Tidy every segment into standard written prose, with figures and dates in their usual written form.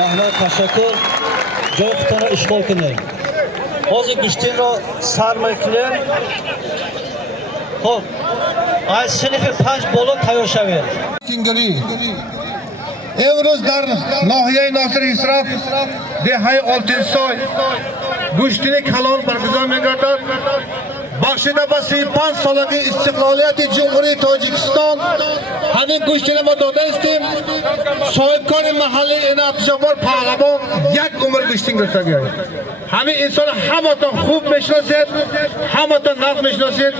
rahmat, tashakkur. Joy qutini ishg'ol qiling. Hozir ishtinro sarmay qiling. Xo'p. Ay sinfi 5 bola tayyorlashaver. Kingari. Emroz dar Nohiya Nosir Isrof dehay 600 go'shtini kalon barguzor megardan Baxshida ba 5 so'lagi istiqloliyati Jumhuriyat Tojikiston hamın go'shtini mododa istim sohibkori mahalliy inatjabor pahlavon yak umr go'shtin ko'rsatgan. Hamı inson hammadan xo'p meshnaset, hammadan naf meshnaset.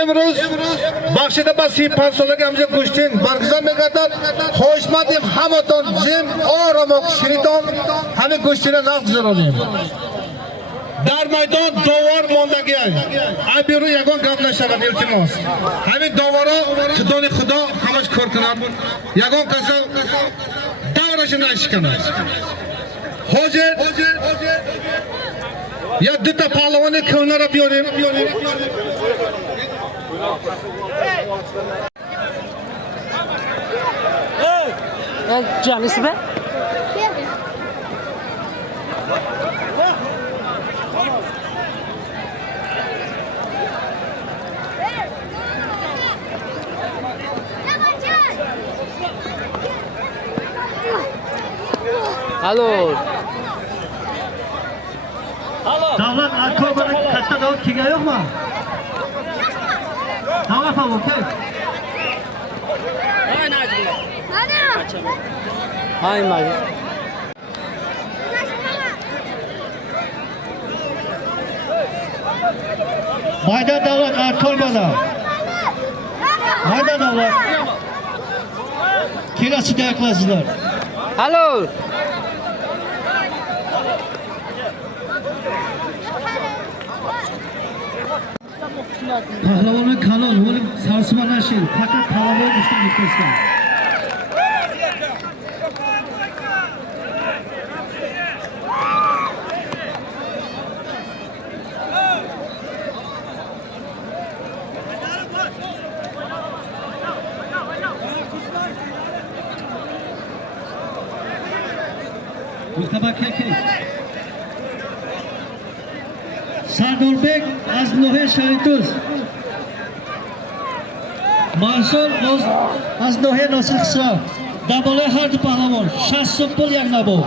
Emroz Baxshida ba 5 so'lagi hamza go'shtin barguzor megardan xo'shmadim hammadan jim oramoq shiriton hamı go'shtini naf zo'rolim. Dar maydon dovar mondagan. Abiru yagon gaplashadi iltimos. Hamid dovara xudoni xudo hamash kor qilib, yagon qasam davrashini aytishgan. Hozir ya dita palvoni ko'nara biyorim. Canisi be. Halo. Davlat akrobatik katta davlat kelgan yo'qmi? Davlat ham okey. Hay mali. Mayda davlat akrobalar. Mayda davlat. Kelasida yaqlasizlar. Halo. Pahlavoni kalon, o'lim sarsmanashil, faqat pahlavon ishdan o'tkazgan. Mustafa Sardorbek az Nohe Sharitus Mansur az Nohe Nosir Isrof Dabole har du pahlavon 60 pul yak nabo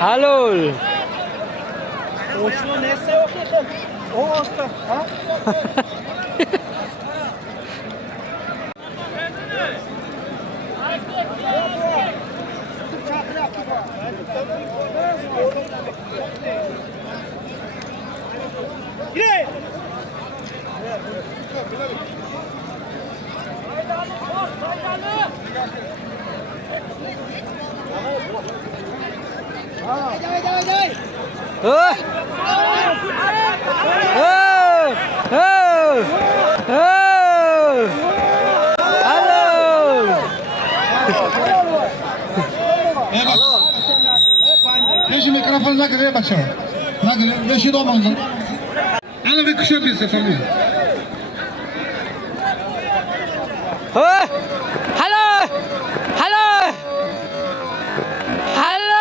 Halo. Oshno nesa o'qiysan? O osta, ha? Beşi mikrofon ne kadar bakşa? Ne kadar? Beşi doğmanızın. Ana bir kuşa bir sefer mi? Halo. Halo. Halo.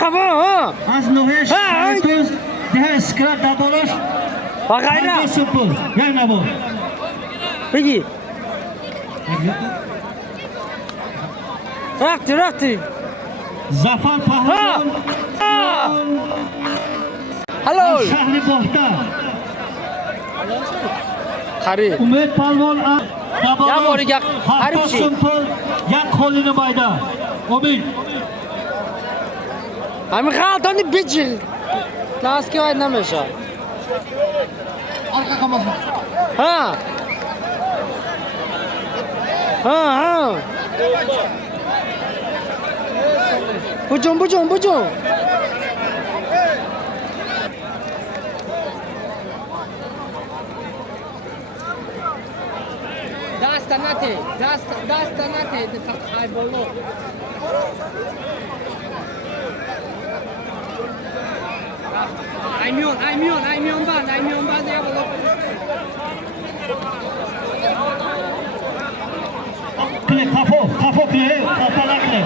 Kamu, Az Nohe Sharitus deha skra dabolash Bagayra. 50 pul yak nabo Peki. Rakti. Zafar pahlavon Halo. Shahri Bohta Qari. Umid palvon Ya boriga qarib chi. pul yak qo'lini mayda Umid Ami xaltoni bichil. Naski var nameşa. Arka kamasın. Ha. Hücum. دست نته دست نته های بولو ایمیون بند یا بولو Kafo kle, kapalakle.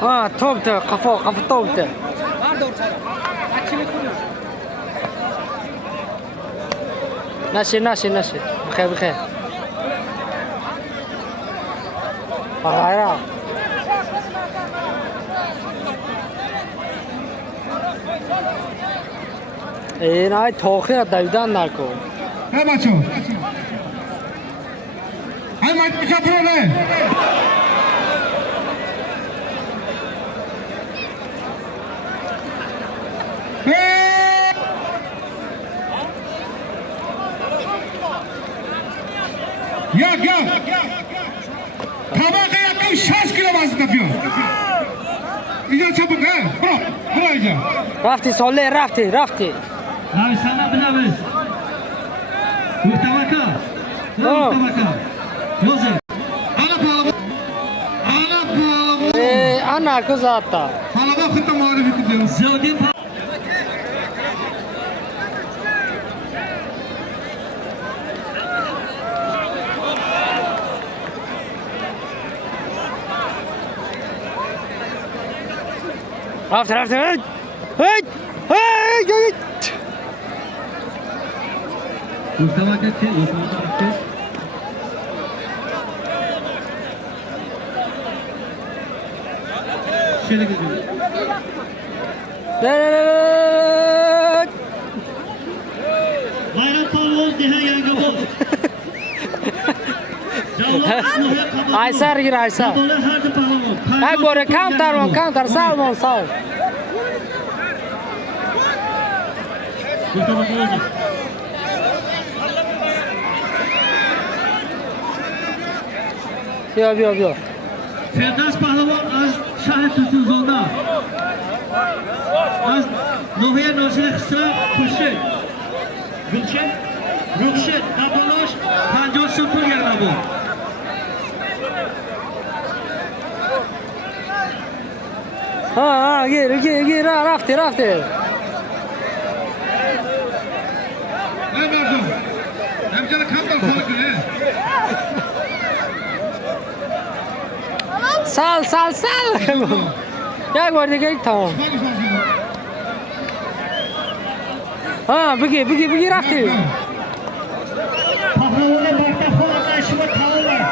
Ha, toptu. Kafa toptu. var doğru açımı kurma ناشي بخير غيرها این های توخی دویدن نکن ها بچو های مایت کپرو نه یک طبق یکم 6 کیلو وزن دفیو اینجا چپک برو اینجا رفتی ساله رفتی Abi sana bilamiz. Muhtamaka. Yo'zi. ana kuzatta Halaba xutta ma'rifat ediyoruz. Zodin رفتی Muhtamaka ki. Şöyle gidiyor. Bayram Palvon deha yangi bol. Aysar gir Aysar Bola hardi palvon. Ek bore counter Salmon sağ Muhtamaka yo'zi. Yo Ferdas Pahlavon az shahri Tursunzonda. Az Nohiya Nosir Xisra Xurshid. Ruxshid Dabolosh 50 yana bu. Ha gir rafti Ne merdum? Hemşire kambal kalık ne? Sal یک بار دیگه تمام ها بگی رفتی Pahlavona Martafon anlaşma tamam var.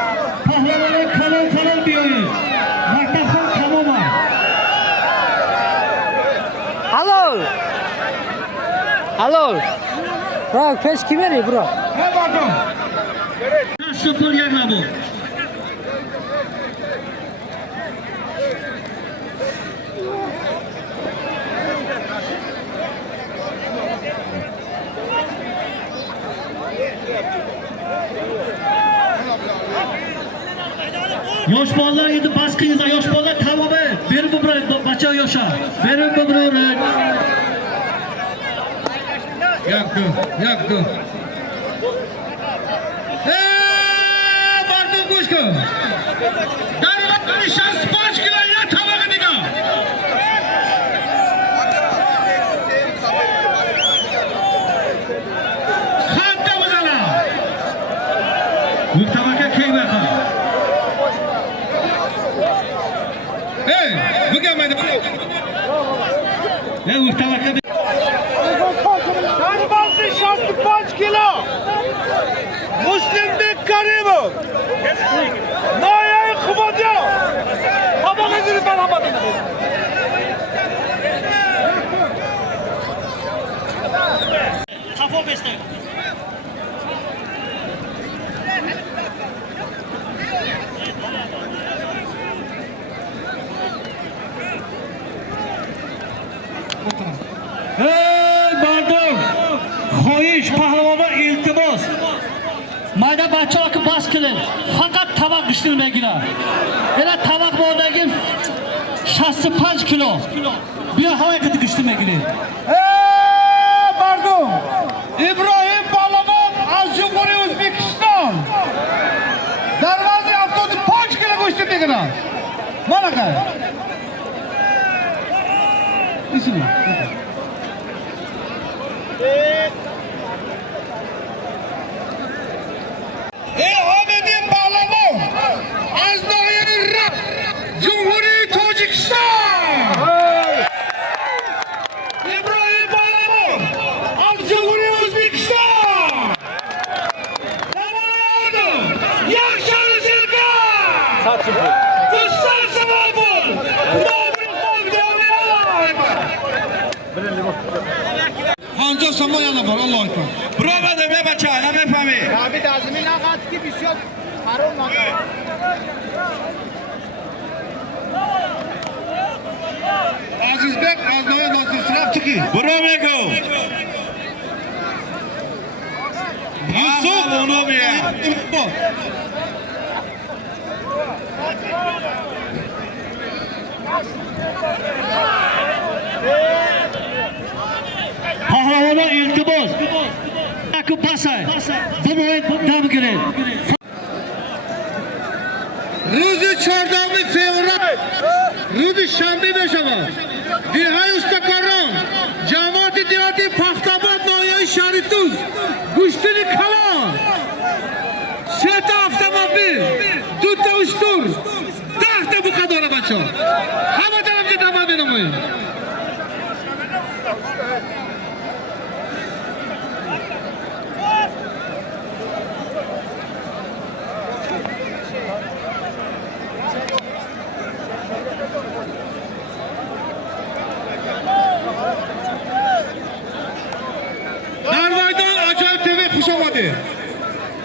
Pahlavona kalon diyor. Martafon tamam var. Halol bro peş kim yeri bro Ne merdum? 0 yana bu. Yosh bolalar endi baskıyıza yosh bolalar tamamı berib bu bacha yosha. Berib bu Yaktı. Merdum kuşku. Darbatlı şans 5 kilo ya tabağı diga. Hatta buzala. Muhtamaka keybaqa. Bu gelmedi. Ne muhtamaka Darbatlı şanslı 5 kilo. Müslim Karimov. Nayay Kubatyo. Tabağı edilip ben hamadım. Kafo beste. Ey mardum! Xo'yish pahlavonga iltimos. Mayda bachchalarga bas qiling. Faqat tovoq pishirmanglar. Yana tovoq bordagi 65 kilo. Bir havaya kadar güçlü megili. Mardum. İbrahim Palaman az Cumhuriyet Özbekistan. Darvaze haftada 5 kilo go'sht tekirar. Mana qara. İsmi. Hamidin Palaman az Nohiyat Cumhuriyet Tojikiston. İbrahim Palaman az Cumhuriyet Özbekiston. Namoyardim. Yaxshini silka. Ustoz savobul. Hanca Samoyana var Allah ekber. Bravo de be bacha, na befahmi. Abi azmi lagad ki bisyor harom lagad. Azizbek Aznoy Nosir Siraf Tiki. Bravo go. Yusuf onu bir ya. Pahlavona iltibos. Akı basay. Bu boyun devam girin. Ruzi 14 fevral. Ruzi Şambi beşama. Dilhay Ustakaron. Cemaati Diyati Paxtabad Noyay Şarituz. Guştini Kalan. Seta avtomobil. Dutta ushtur. Tahta bu kadar bacho. Hava tarafga devam edemeyin. Darvaydan acayip TV kuşamadı.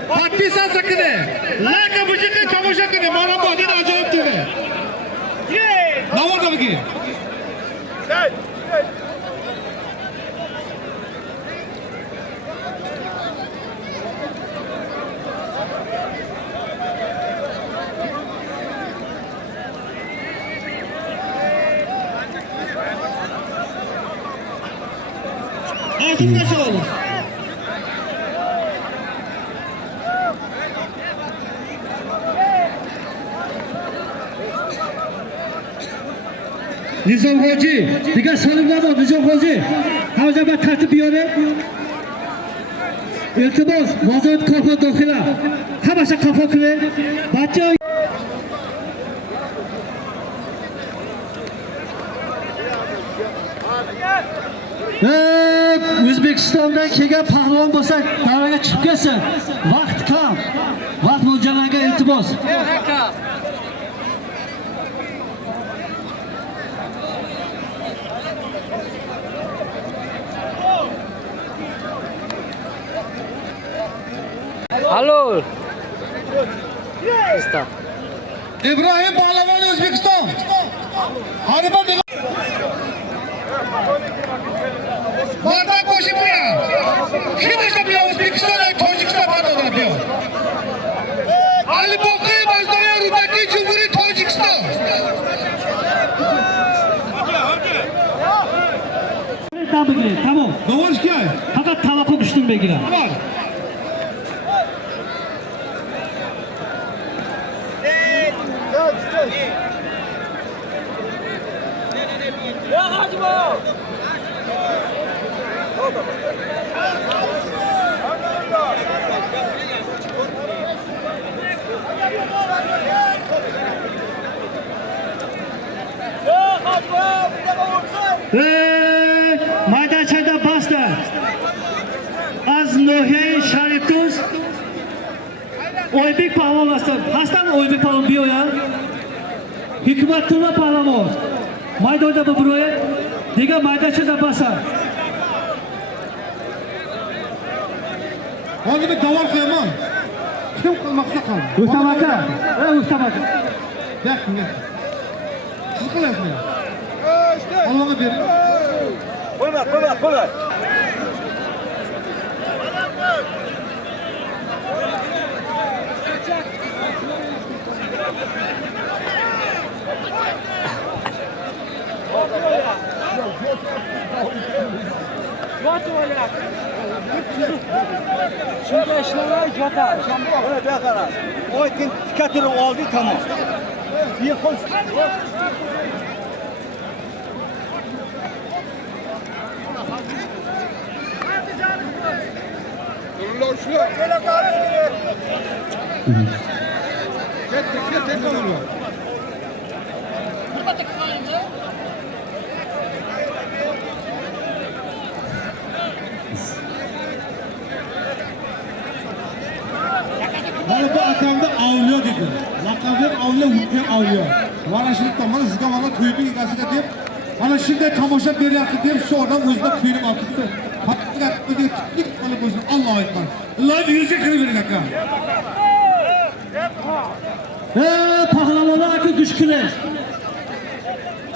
Подписаться кine. Like yapıcı çamaşır kine. Mara bu adın acayip TV. Ne var tabii ki? Artık nasıl olur? Nizam Hoji, diğer sanımlar var Nizam Hoji. Havza ben tertip yöre. İltibos, vaziyet kafa dokila. Hamaşa kafa kıve. Bacca. O'zbekistondan kelgan pahlavon bo'lsa, daraga chiqib kelsin. Vaqt kam. Vaqt mo'ljallangan iltibos. Halol. İsta. İbrahim Palaman Özbekistan. Hariba Mardan koşup ya. Kim yapıyor Özbekistan'a Tojikistan falan yapıyor. Ali Bokkay'ı bazılarına Rudaki Cumhuriyet Tojikistan. Tamam. Ne var ki? Fakat tavakı düştüm belki. Var. Maydonchada bastı. Az Nohiyat Şarituz. Oybek Pahlavon bastı. Hastan Oybek Pahlavon bir ya. Hikmatullah Pahlavon. Maydonda bu buraya. Diğer maydonchada bastı. Hadi bir davar koyamam. Kim kalmaksa kaldı. Ustamaka. Ustamaka. Gel. Siz kılıyorsunuz ya. Allah'a verin. Koy. Shunga ishlamay yotar. Mana bu qara. Oykin tikatini oldi tamom. Beqol. Mana bu akamda avliyo dedi. Laqabim avliyo, hukm avliyo. Mana shu tomon sizga mana to'yning egasiga deb, mana shunday tomosha beryapti deb shu odam o'zida kuyni olib ketdi. Faqat o'zi tiklik qilib o'zini Allohu akbar. Alloh yuzga kirib bering aka. Pahlavonlar aka dush kulash.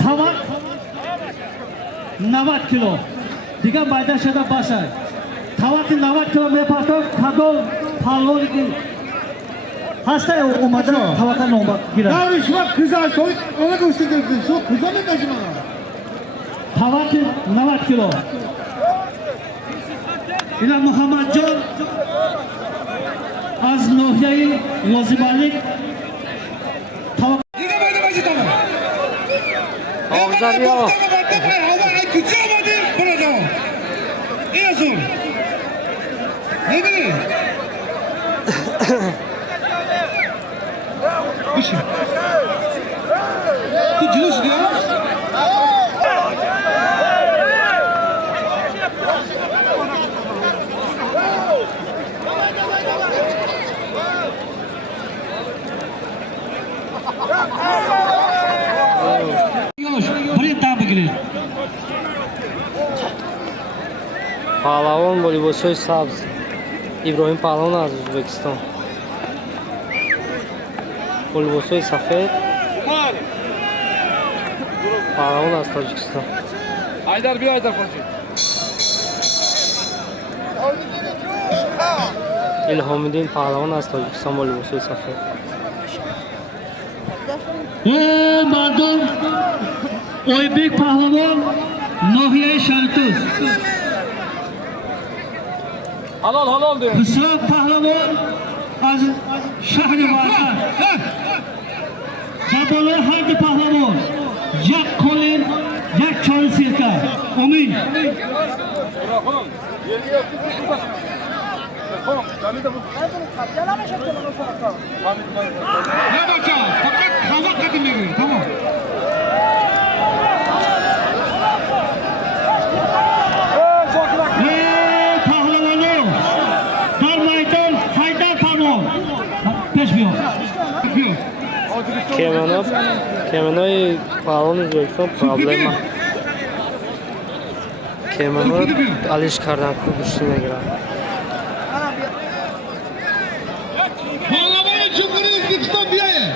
Tavak 90 kilo. Degan maydashada bashar. Tavak 90 kilo mepatom kadol palvoniki. Hasta umada tavaka nomba girer. Davri şu bak kızar soy ona gösterdi. Şu kızar mı kaçma? Tavak 90 kilo. İla Muhammed Can az nohyayı vazibalik tavak. Yine böyle başı tamam. Avzar ya. Hava küçülmedi burada. İyi zor. Ne bileyim? Bir şey. Tu cülüs diyor. Buraya tabi girer. Pahlavon voleybolchi Sabz Ibrohim Pahlavon az O'zbekiston. Voleybolchi Safed Pahlavon az Tojikiston. Haydar bir Haydar qo'shing. Ilhomiddin Pahlavon az Tojikiston voleybolchi Safed. Mardum Oybek Pahlavon Nohiye Shartuz. Halol diyor. Hüsrev Pahlavon az Shahrivardan. Daboli Hardi Pahlavon. Yak qo'lin, yak cho'l sirka. Umin. Ne bakacağım? Fakat hava kadınları. Tamam. Pahlavonu. Darmaydan Haydar Pahlavon. Peş bir yol. Kemenoi Pahlavon O'zbekiston problema. Kemenoi Alishkardan kuchliga kiradi. Pahlavon Cumhuriyeti O'zbekiston biyaya.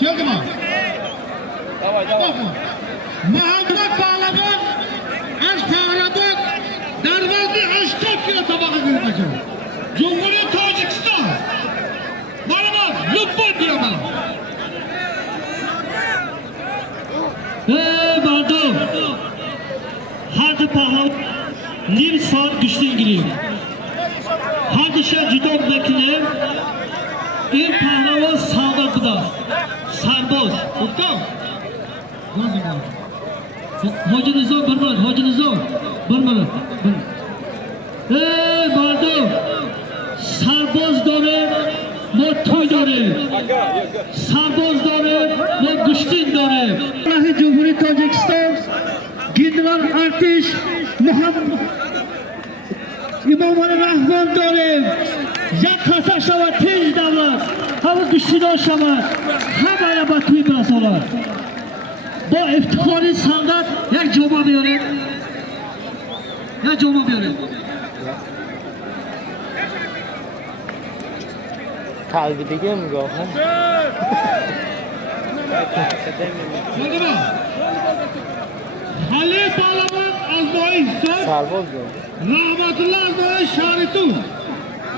Geldi mi? Davay. Muhammed Pahlavon, az Pahlavon, Darvazi 80 kilo tabağa girecek. Cumhuriyet Tacikistan. Bana bak, lütfen diyor bana. Mardum. Hardi Pahlavon nim soat güçten giriyor. Hardi şah judon bekine in Pahlavon savdo qida. Sarboz. To'xtam. Hojinizo bir minut, hojinizo bir minut. Mardum. Sarboz dore, mo to'y dore. Sarboz dore, mo gushtin dore. Wallahi Cumhuriyet Tojikiston Gidvan artish Muhammad İmamali Rahmon dore. Jak hasashava tez davlat. Hamı güçlüden şama. Hamı araba to'y bilasolar. Bu iftixoriy san'at yak joma bering. Yak joma bering. Qalbiga mugoha. Geldi mi? Halil Palavan Azmoy Hisob, Rahmatullah Azmoy Sharitun,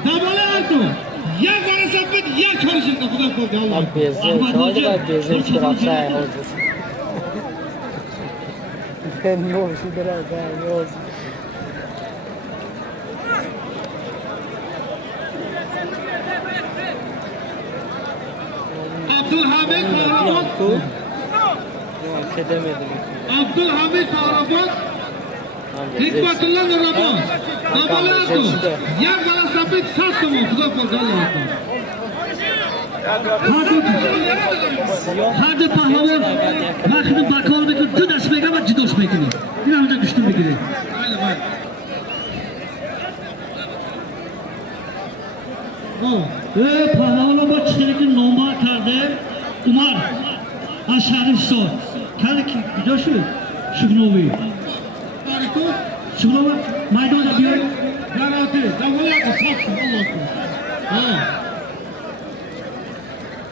Dabala Altu, ya Barasabit, ya Karışırka, Xudo ko'rdi Allah. Abdülhamid Kahraman, Abdülhamid Kahraman, Hikmetullah Nurabon, Dabala Altu, ya Barasabit Sassamo, Xudo ko'rdi Allah. Hadi pahlavon vaqtni bakolbek tudashmek ama jidoshmek edi. Dinamda güçlümek edi. Pahlavon bor chiqargan nomba kardi Umar Asharif so. Kali gidoshi Shugnovi. Shugnovi maydonda bir Garanti, Dabala Altu, Sassamo Allah.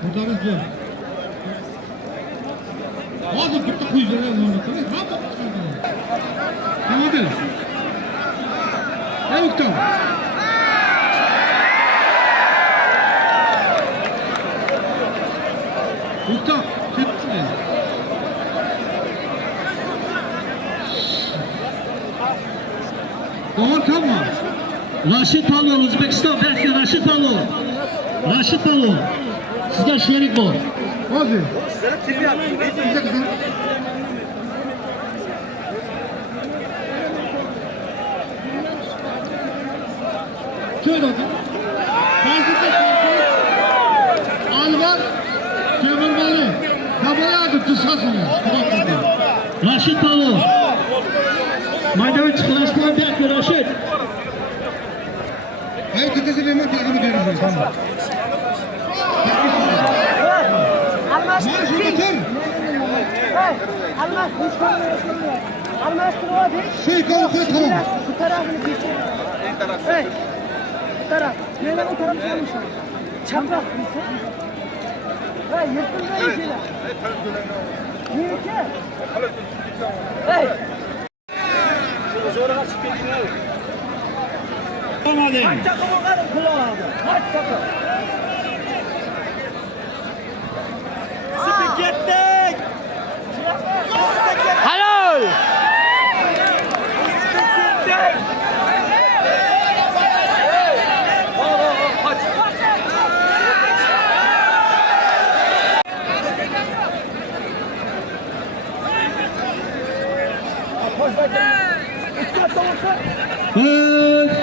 Buradayız bu. Hadi bitti kuyucular yanına. Hadi. Evet tamam. Usta, gitme. Doğru kalma. Rashid Palov O'zbekiston belki Rashid Palov. Rashid Palov. Sizga sherik bor. Hadi. Şöyle oldu. Alvar, Kemirmali, Kabayadı, Tüsasını. Rashid Palov. Maydon chiqarishdan belki Rashid. Hayır, kıtası vermem, tekini verir. Tamam. Almas. Marş otur. Almas, hiç konuşmuyor. Almas durmadı. Şey kalkıyor, tamam. Bu tarafını kesin. Hey. Bu taraf. Neyle bu taraf olmuş? Çaprak. Hey, yırtılma bir şeyler. Niye? Hey. Zoruna çıkıyor. Olmadı. Kaç takım olalım kulağına. Kaç takım. Spikettik. Helal. Spikettik. Kaç.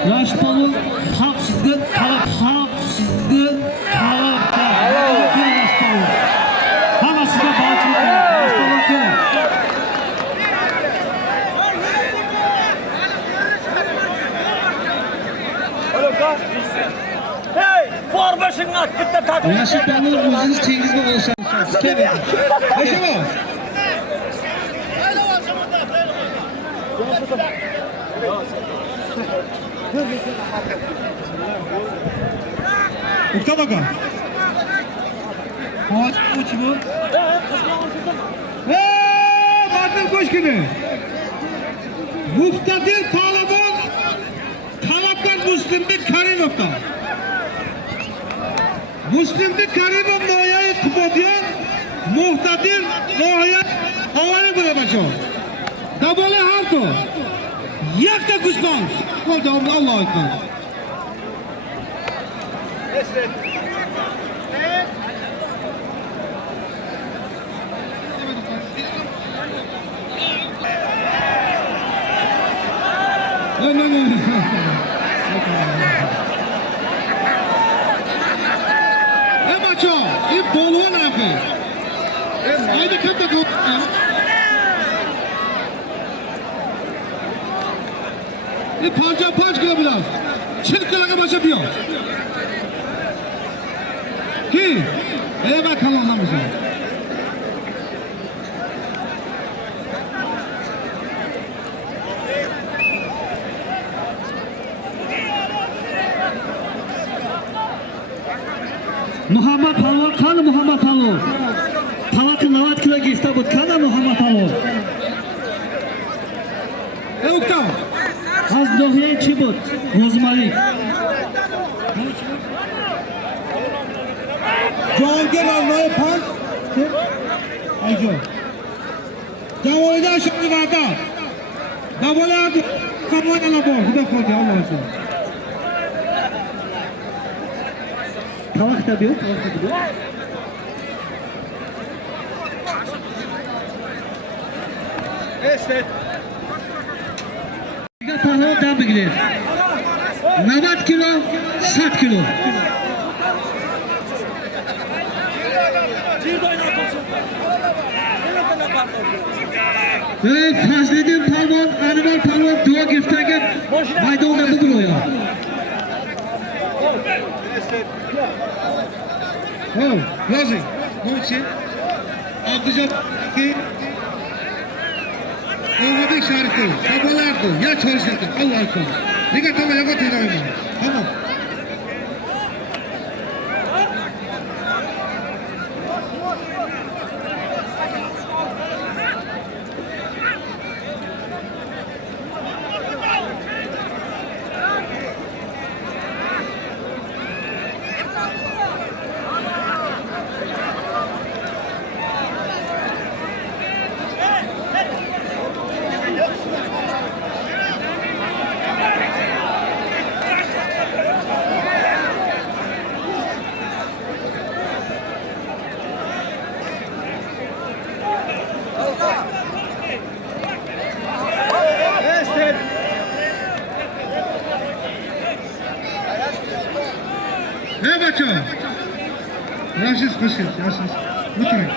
Rashid Palov xavfsizga talab, xavfsizga talab. Hammasiga barcha Rashid Palov kerak. Hey, bor başını at, bitti takım. Rashid Palov o'zingiz tengizga olishadi. Kerak. Aşama. Ukta bakalım. Hozir uch bu. Martin Koşkin'i. Muhtadir Palavan Talabdan Müslim'de Karimov'dan. Müslim'de Karimov Noya'yı kupatıyor. Muhtadir Noya'yı havale bırakıyor. Dabale Harto. Yakta Kuşman. Oldu Allah'a ekber. No. Macho, ये बोलो ना पे, ये देखो तो कौन? ये पाँच किलो मिला, 6 किलो का बचा पियो, कि ये मैं खाना ना मुझे, Muhammad Palov, qani Muhammad Palov? Talaqi 90 kilo gifta bu, qani Muhammad Palov? O'ktam. Az nohiye chibut. Rozmalik. Javobgar Alnoy Pan. Ayjo. Javoydan shuni va'da. Davoladi. Kamoyana bor. Xudo xo'ja Alloh uchun. Tavak tabi yok. Tavak tabi yok. Estet. Pahlo dam gidiyor. 90 kilo, 60 kilo. Ve Fazliddin Palvon, Anvar Palvon duo giftagi maydonda bugun o'yin. Oh, yozing. Nima Abdujon Oğuzbek Şarkı, babalardı, ya çalışırdı, Allah aşkına. Nega tamam, yaga tezayım. Tamam. Estet. Ne bacım? Raşiz kışın, Raşiz. Oturun.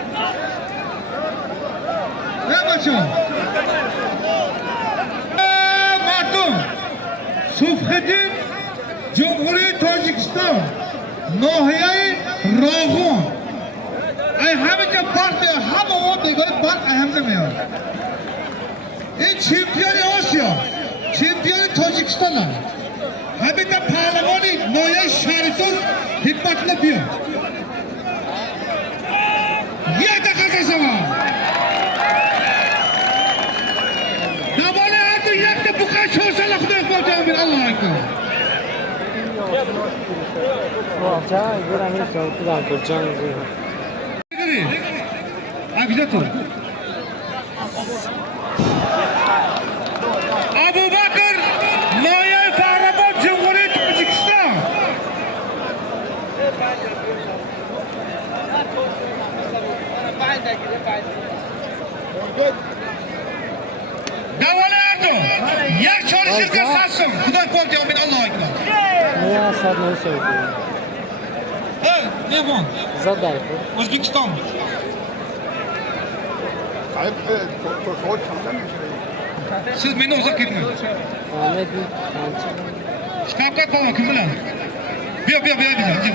Ne bacım? Martum. Sufhedin, Cumhuriyet Tacikistan. Nahiye Rahun. Ay hamiga parti, hamma o begor park ahamda meyor. Çempiyon Asya, çempiyon Tacikistan. Habita Parlamenti Noya Şaritos hikmatla bir. Yerde kazasama. Dabale artık yakta bu kadar çoğusalak ne yapacağım bir Allah'a ekber. Güzel tur. Abu Bakr Noya Fahrabat Cumhuriyet Tacikistan. Davale Erdo. Yak çalışırken satsın. Kudan korkuyor ben Allah'a ekber. Ne asar ne söyledi? Evet, ne bu? Zadar. Özbekistan. Siz beni uzak etmeyin. Ahmet mi? Şkafka kova kim bilen? Bir bize.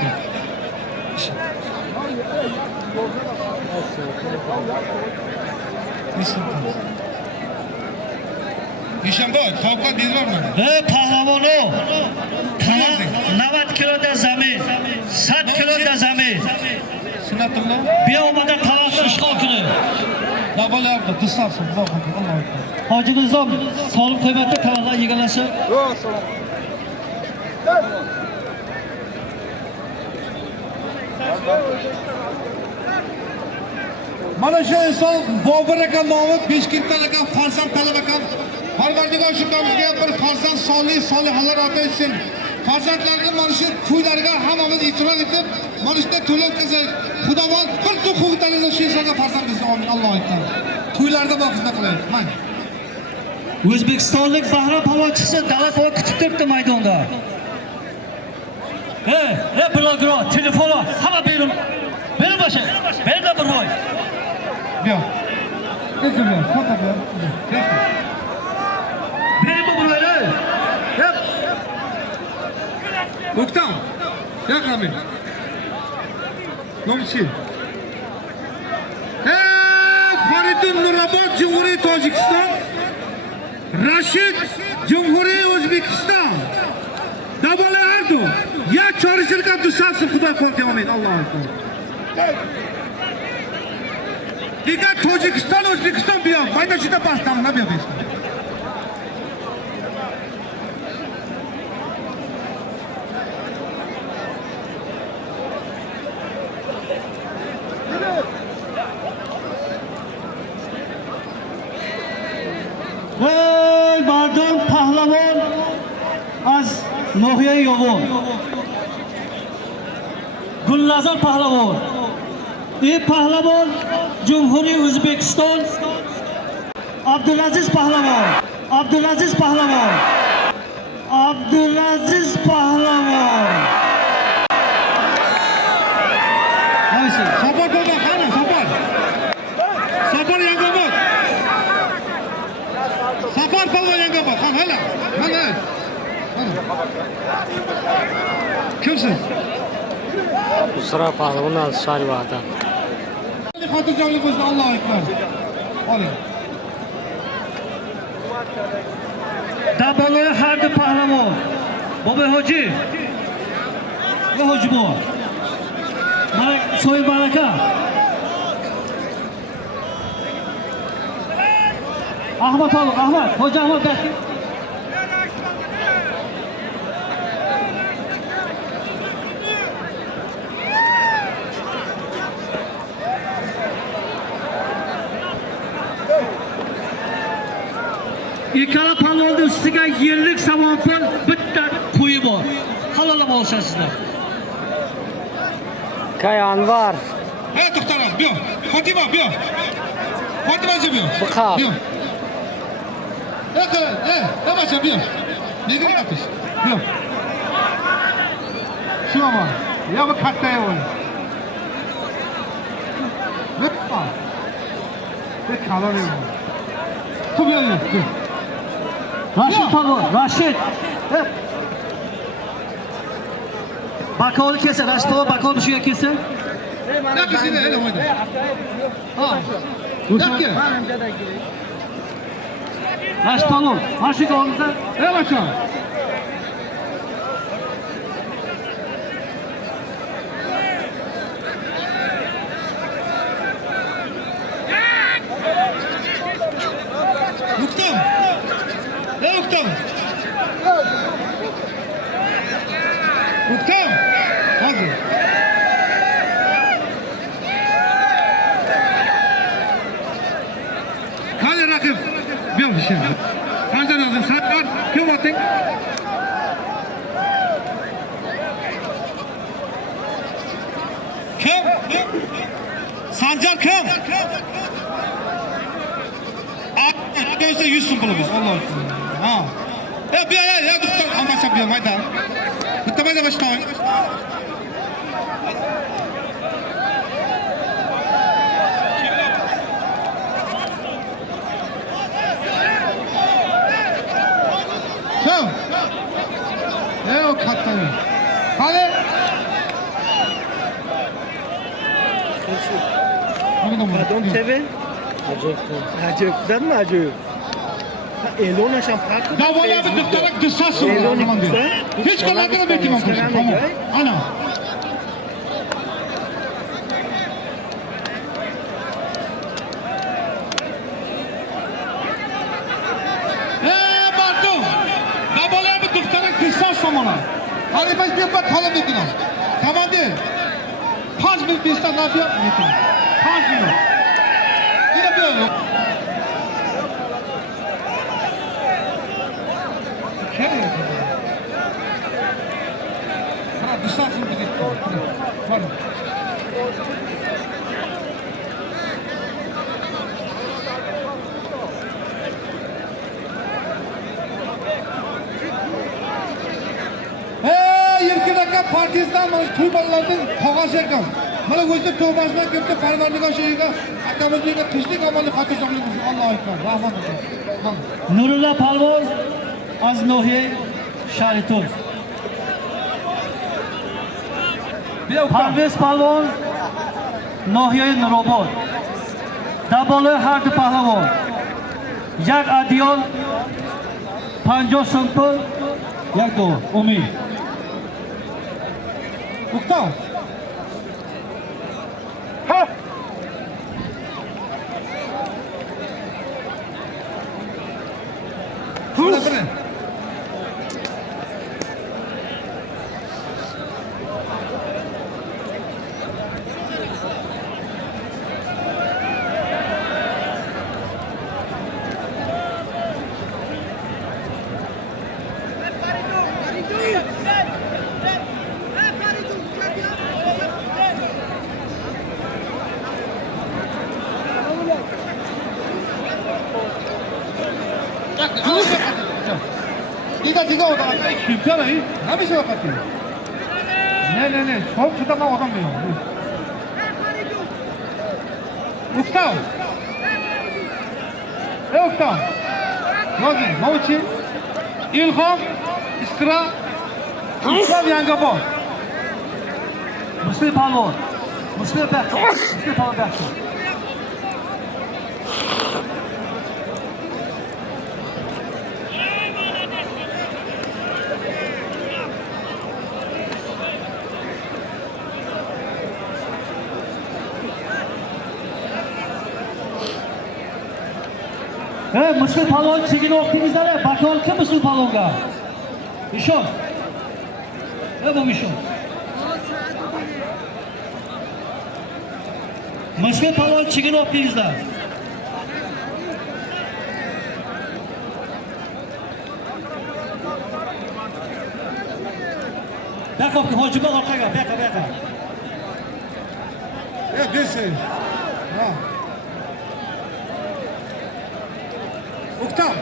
Nişanboy, tavuklar dediler mi? Ve pahlavonu. 90 kilo da zamin. 60 kilo da zamin. Sünnetullah. Bir olmadan tavaklı işgal günü. Dabale yaptı, dışlarsın. Allah'a ekber. Hacı Nizam, sağlık kıymetli tavaklar yıkılası. Mana shu inson Bobur aka nomi Beshkentdan aka farzand talab ekan. Parvardigor shundomizga bir farzand solihalar ota etsin. Farzandlarni mana shu to'ylariga hammamiz e'tirof etib, mana shunda to'y o'tkazsak, Xudovan bir to'quvitani shu insonga farzand bersin. Amin. Alloh aytdi. To'ylarda bor xizmat qilaylik. Mana. O'zbekistonlik Bahrom palvon chiqsa, davlat polvon kutib turibdi maydonda. Blogro, telefon, hamma berim. Berim boshi. Berda bir roy. Yo'q. Ezilma, faqat yo'q. Berim bu roylar. Hep O'ktam. Yaqamin. Nomchi. Faridun Nurobod Cumhuriyet Tojikiston. Rashid Cumhuriyet O'zbekiston. Dabale Erdo. Ya çalışırken dışarısı Xudo korkuyor. Amin. Allah'a ekber. Diğer Tojikistan, Özbekistan bir yan. Mayda şurada bastan ne yapıyorsun? از ناحیه یوان گلنظر پهلوان این پهلوان جمهوری ازبکستان عبدالعزیز پهلوان عبدالعزیز پهلوان عبدالعزیز پهلوان Sapar baba, qani sapar. Sapar Yangamot. Sapar baba Yangamot. Qani hala. Mana. Kimsiz? Usra pahlavon az Sharivada. Xotirjamligimizni Alloh akbar. Oling. Dabaloy hardi pahlavon Bobay Hoji va Hoji bova Soy baraka Ahmad oğlum Ahmad Hoji Ahmad belki İkala palvonning ustiga yerlik samonpil bitta qo'yi bor. Halollab olishasizlar. Kay Anvar. Hey to'xtalar, bu. Fatima, bu. Fatimachi bu. Buqa. Bu. Nemacha bu? Nega yotish? Bu. Shu amon. Ya bu katta ev. Ne? Ne kalor ev. Tu bu yo'q. Rashid palvon, Rashid. Hep. Bakovni kelsa, Rashid palvon bakovni shu yerga kelsa. Ne kızını öyle oynadı? Ha. Yakki. Rashid palvon, mana shu o'rnida Ne başa? Uktam. Uktam. Uktam. Hazır. Hadi rakip. Bir şey. Sancar aldın. Sen var. Kim attın? Kim? Sancar kim? Arkadaşlar 100 sun bulumuz. Allah aşkına. Ha. Ya doktor anlaşa bir mayda. Bitti mayda başlayın. Kim? Ne o kattayı? Hadi. Adam TV. Acayipten mi acayip? Elon aşam farklı. Davaya bir doktorak düssasın. Hiç kolay beklemem. Tamam. Ana. Bartu. Davaya bir doktorak düssasın bana. Hadi baş bir bak hala bekliyorum. Tamam değil. Pas bir pista ne yapıyor? Pas bir. Yine bir yok. Sana düssasın bir de. Var. Yirkidagi partizdan to'ybalardan qog'oz ekan. Mana o'zi to'ybasidan kelibdi Parvardigor sheriga akamizga tinchlik omonlik xotirjamlik Alloh akbar. Rahmat olsun. Nurulla palvon az nohiye Sharitov. Parvez palvon nohiye Nurobod. Daboloy hardi pahlavon. Yak adiyon 50 so'm pul, yak do umid. Uktam. diga odam. Kimsan ey? Nima ish vaqti? Ne. Çok tutamam adam benim. Uktav. Uktav. Yozing, Novchi, Ilhom, Iskra, Islom Yangobod. Muslim palvon. Muslim palvon baxshi. Muslim palvon chegini o'qdingizlar, bakol kim Muslim palvonga? Ishon. Bu Ishon. Muslim palvon chegini o'qdingizlar. Bakop hojiba orqaga, baqa. Bilsin. Ha. Uktav.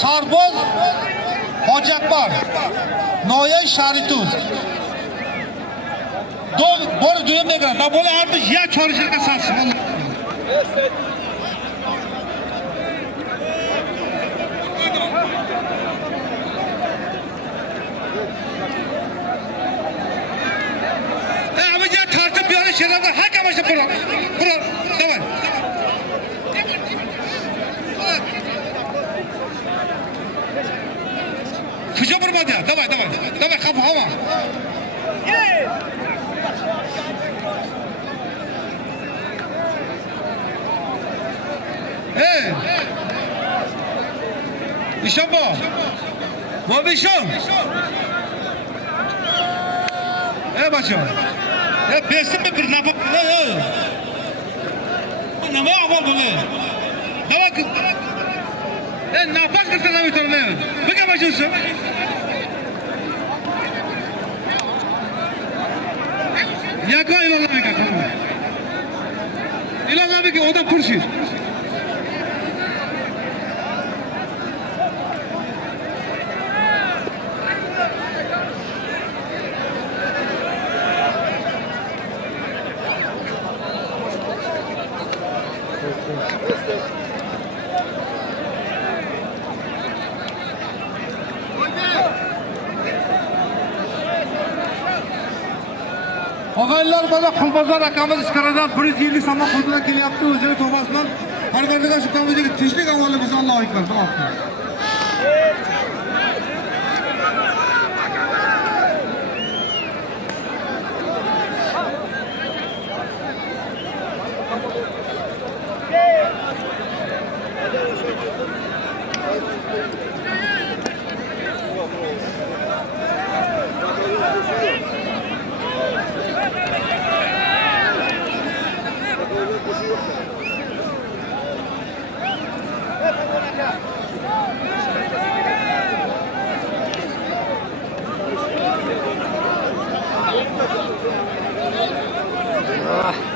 Sarboz Hojakbar Noya Sharituz Bora duyum ne kadar? Böyle artık ya çalışırken sarsın. Abi ya tartıp bir yana şeylerden hakikaten başta bura. Tamam. Kıca vurmadı ya. Давай, hava. Hey. İşan bu. Bu bir işan. Başım. Besin mi bir nafak? Ne yapalım bunu? Nafak. Nafak kırtına bir torunu. Bu kadar başımsın. Yaka ilanlamayın kakam. İlanlamayın ki o da kurşun. Og'aylar bana Qulbozor akamiz Iskaradan 150 so'm qo'ldan kelyapti, o'zini to'basidan hargardaga shu kamidagi tinchlik avvalo biz Allohu akbar. Tamom.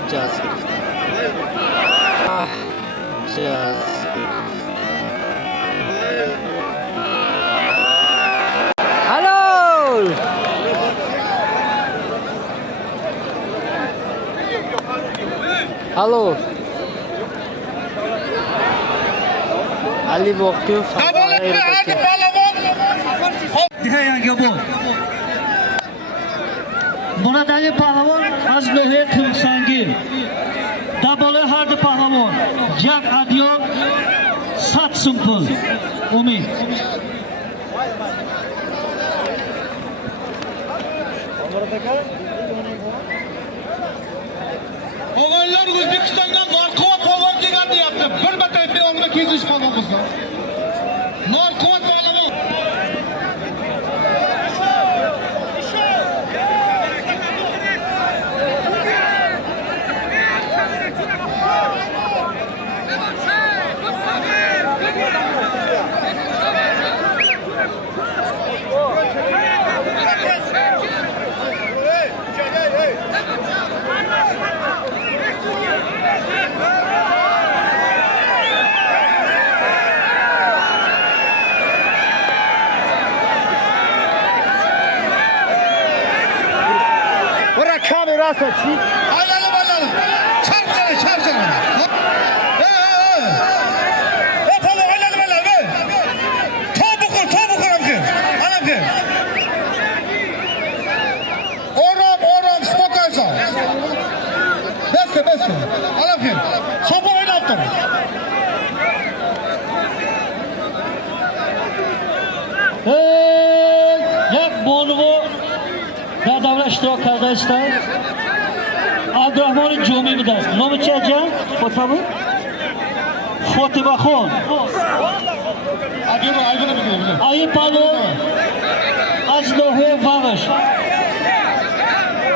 Just. Hello. Hello. Ali Bokov. Buradagi pahlavon Aznohe Timsangi. Dabole hardi pahlavon. Jak Adyo Sat Sumpul. Umid. Og'aylar O'zbekistondan Norquvvat polvon kelgan deyapti. Bir marta bir o'g'li kezish polvon bo'lsa. Norquvvat polvon. rasa çi. Aylanib aylanib. Charchalar. Palo aylanib aylanib. To'buqur amki. Anamki. Orom, spokojno. Beste. Anamki. So'pa o'ynab tur. Jak Bonvo davlat ishtirok qildi. Abdurahmon Jo'mi bidas. Nomi chaja? Fotomi? Fotimaxon. Ayı palo Ajnohe Vavish.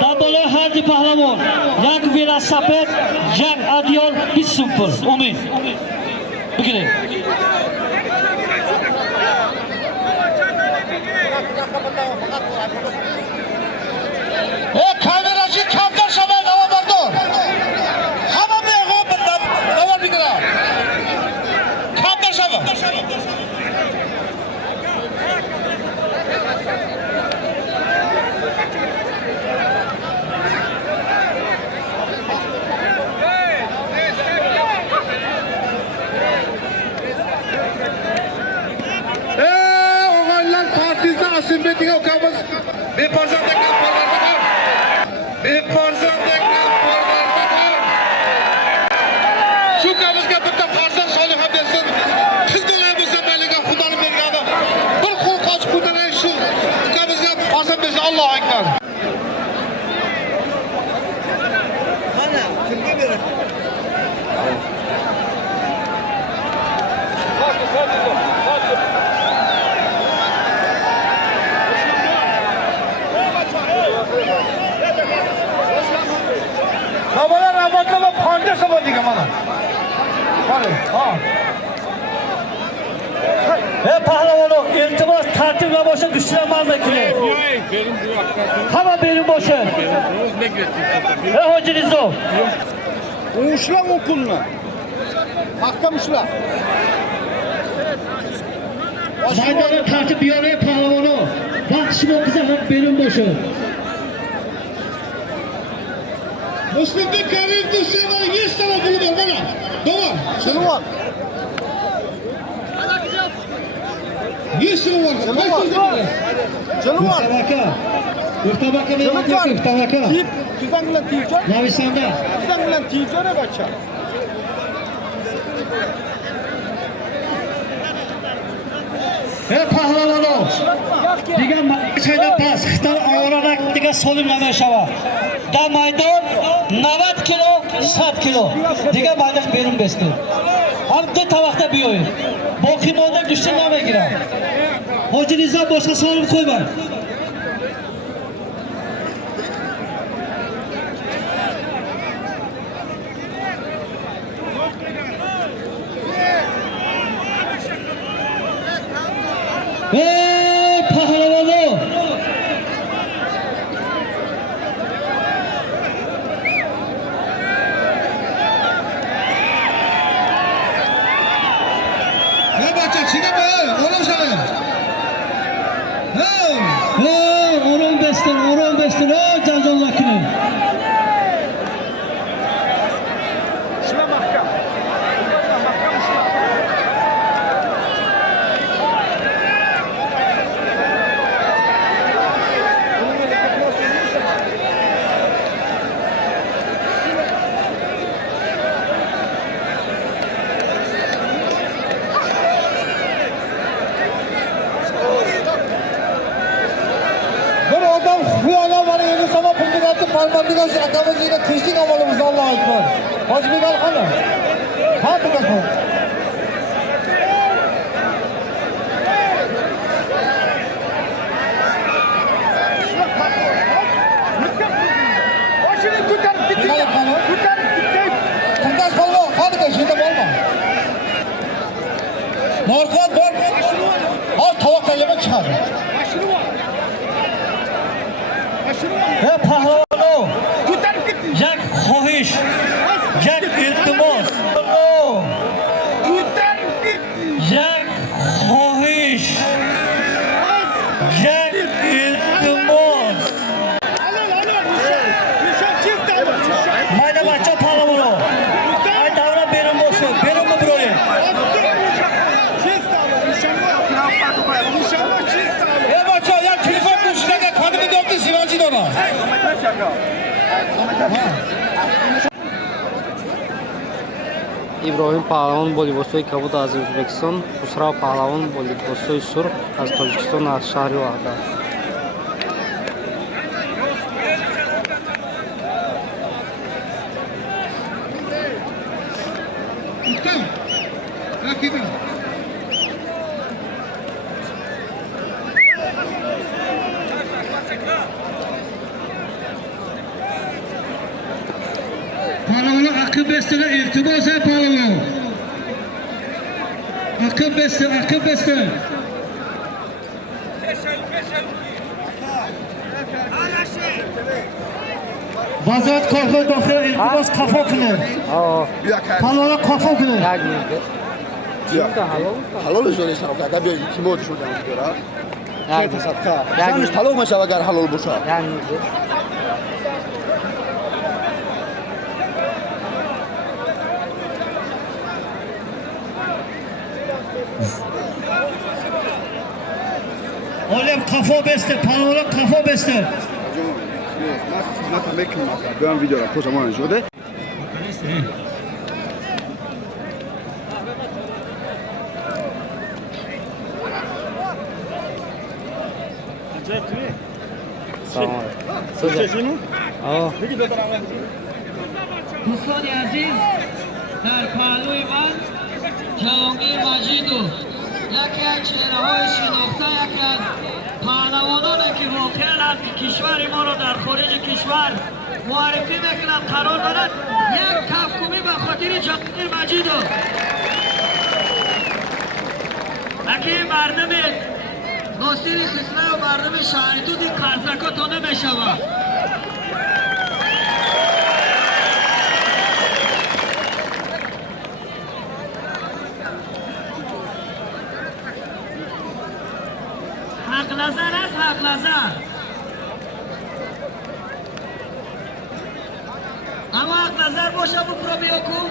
Dabala Hardi Pahlavon. Jak velosiped, jak adyol bisupur. Umid. Bugün. Kamerachi kamtar shamal navabardo. Hamma mehmon bilan navar bikra. Kamtar shamal. O'g'illar partiyasi Asimbetiga ukamiz befarzandliklar porlarida Shu kamizga bitta farzand soliha bersin. Qizlar bo'lsa mayliga Xudoning bergani. Bir qo'l qochib ko'taray shu kamizga farzand bersin. Allohu akbar. Mana kimga berasiz? Babalar rahmatlama panja sabah degan mana. Qani, ha. Pahlavonu iltimos tartibla boshqa dushmanlarga keling. Hamma berim boshi. Hoji Rizo. Ushla o'qunma. Mahkam ushla. Maydonda tartib yo'lay pahlavonu. Vaqt shimo qiza ham berim boshi. Muslimbek Karim Dushanlar 100 ta puli bor mana. Davom. Shuni var. 100 so'm bor. Shuni var. Tabaka men tabaka. Tip tuzang bilan tiyjon. Navisanda. Tuzang bilan tiyjon bacha. Pahlavonu. Degan chayda pas Xitoy avronak degan solimlama shava. Da maydon 90 kilo, 100 kilo. Degan maydon berim besdi. Hamda tavaqda biyoy. Boqimonda dushmanlarga girar. Hoji Rizo boshqa solim qo'ymang. Pahlavonu. Ne bacha chigaba, orom shana. Orom bestin, janjallakini. Shuna mahkam. Mahkam ushla. Bir odam xufiyona mana endi sabab pulni aytib Parmandiga akamizga tinchlik amalimiz Allohu akbar. Hojibek qani? Ha, tugasin. Boshini ko'tarib Nima qani? Ko'tarib ketdi. Tindash polvon, qani shunda bo'lma. Norqon bor. Hozir tovoq tayyorlab chiqadi. Mashina bor. Pahlavonu. Ko'tarib ketdi. Jak xohish, jak iltimos. Ko'tarib ketdi. Jak xohish, jak iltimos. Alo, nishon. иброҳим паҳлавон бо либосҳои кабуд аз ӯзбекистон, хусрав паҳлавон бо либосҳои сурх аз тоҷикистон, аз шаҳри ваҳдат. Palavra akıl bestine irtibas et palavra. Akıl beste, akıl beste. Vaziyat kafa daxil irtibas kafa kılır. Palavra kafa kılır. як мезда чида ҳалол ҳалолш донеста агар биёи итимодшо дара як садқа занш талоқ мешавад агар ҳалол бошад як мезда Olem kafa beste, palavra kafa beste. ман хизмата мекунам биём видеоро поза ман шуде دوستان عزیز در پهلوی من جهانگیر مجیدو یکی از چهره‌های شناخته یکی از پهلوانانی که واقعا از کشور ما را در خارج کشور معرفی میکنند قرار دارد یک کفکومی به خاطر جهانگیر مجیدو اگه مردم ناصر خسرو و مردم شهریتو این قرضکا تا نمیشود حق نظر است حق نظر اما حق نظر باشه بکرا بیا کن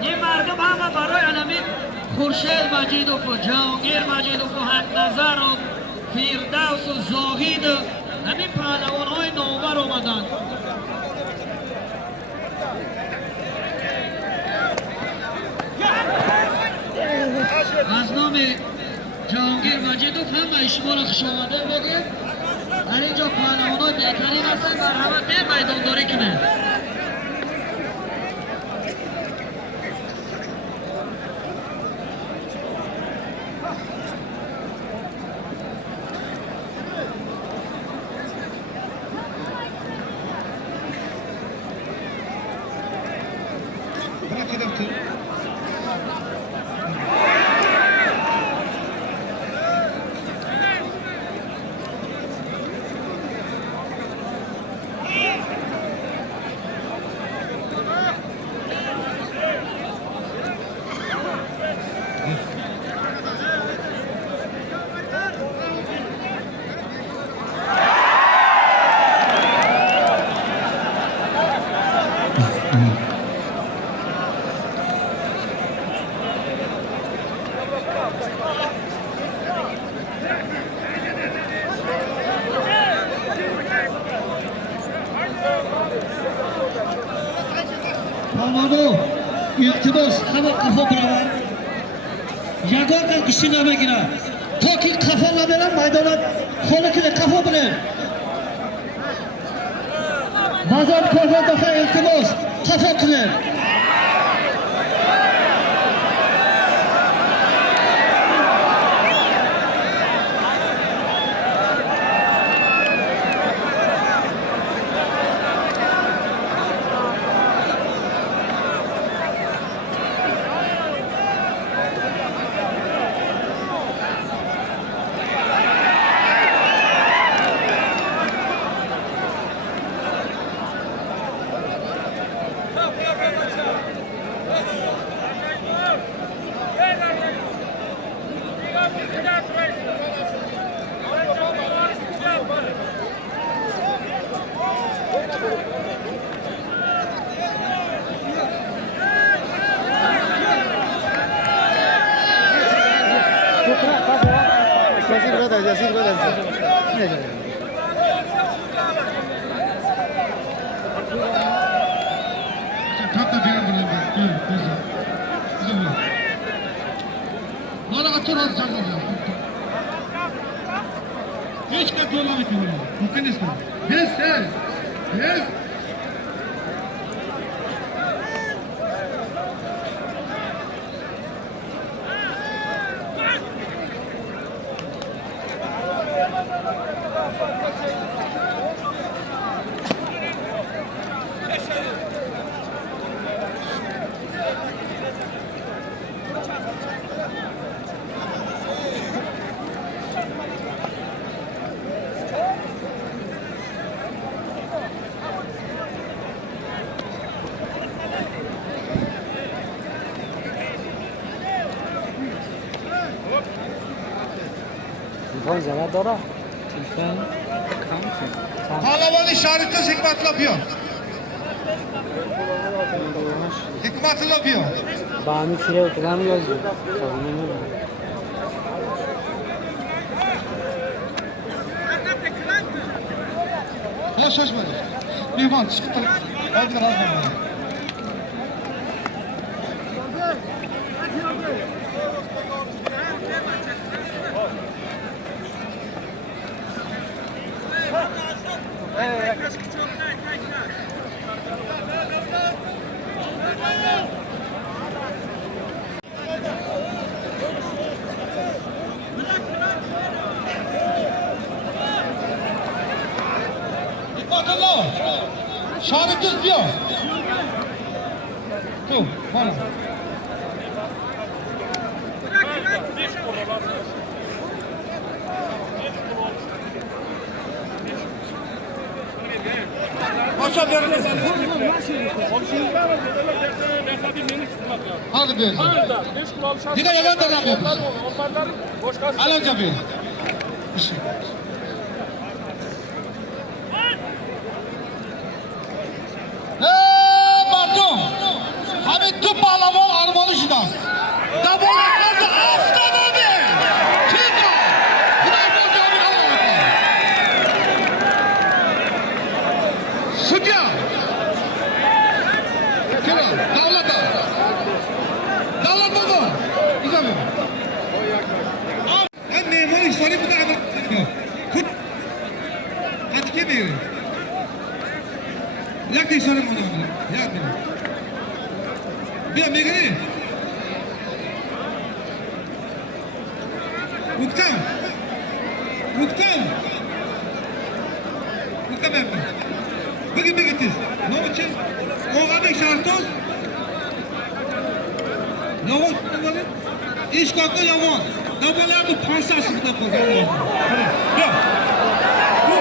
این مردم همه برای علمین خورشید مجیدوف و جهانگیر مجیدوف و حق نظر و فیردوس و زاهید و همین پهلوان های نوبر آمدن از نام جهانگیر مجیدوف همه شما را خوش آمده بگید در اینجا پهلوان های بهترین هستن و همه به میدانداری کنه پهلوانو التباس همه قفا برون یگان کن کشی نمیگیرن تا که قفا ندارن میدانت خاله کنه قفا برن بازار قفا دفعه التباس قفا کنن so'radi jangovar. Hech kim to'lamaydi buni. Mumkin emas. Yes, yes. Yes. Telefon zarar dora. Telefon kamsin. Pahlavoni Sharifda Hikmatilla piyo. Hikmatilla piyo. Bani sire bilan yozdi. Shoshma. Mehmon chiqib tur. Oldiga razm. Hikmatilla. Sharifda piyo. Tu, mana. Başa veriniz. Hadi bir. Yine yalan da yapıyoruz. Alanca bir. Pardon. Hamid tu pahlavon armoni shidan. Dabona qoldi avtomobil. Tika. Xudoy bo'ldi Amin. Sudya. Kim? Davlat. Davlat bo'ldi. Bizami. Ben memur işleri bu da adam. Kut. Hadi gidelim. Yak işleri bunu. Yak. Bir megri. Uktam. Uktam. Uktam ben. Bugün bir gittiz. Ne için? Oğlanın şartoz. Yavon. İş kalktı yavon. Dabalar bu pansasını da koyuyor. Gel. Bu.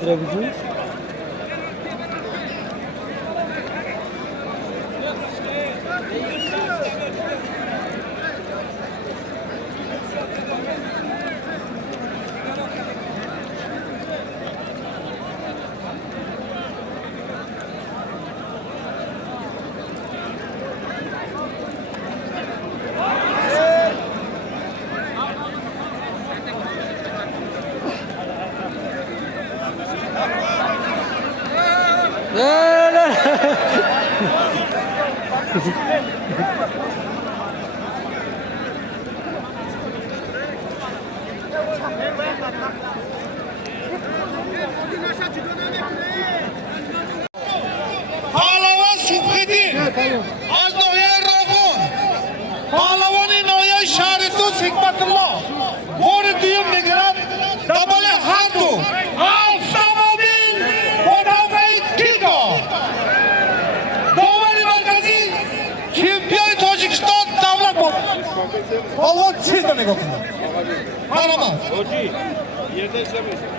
Görebiliyor musun? Pahlavon Subhiddin. Az noya Rohon. Pahlavoni noya Sharifda Hikmatilla. Bo'ri diyum degan dabale hardu. Avtomobil Vodafone Tigo. Dovali markaziy chempion Tojikiston davlat Pahlavon sizda nega o'qindi? Marhamat. Hoji, yerda ishlamaysiz.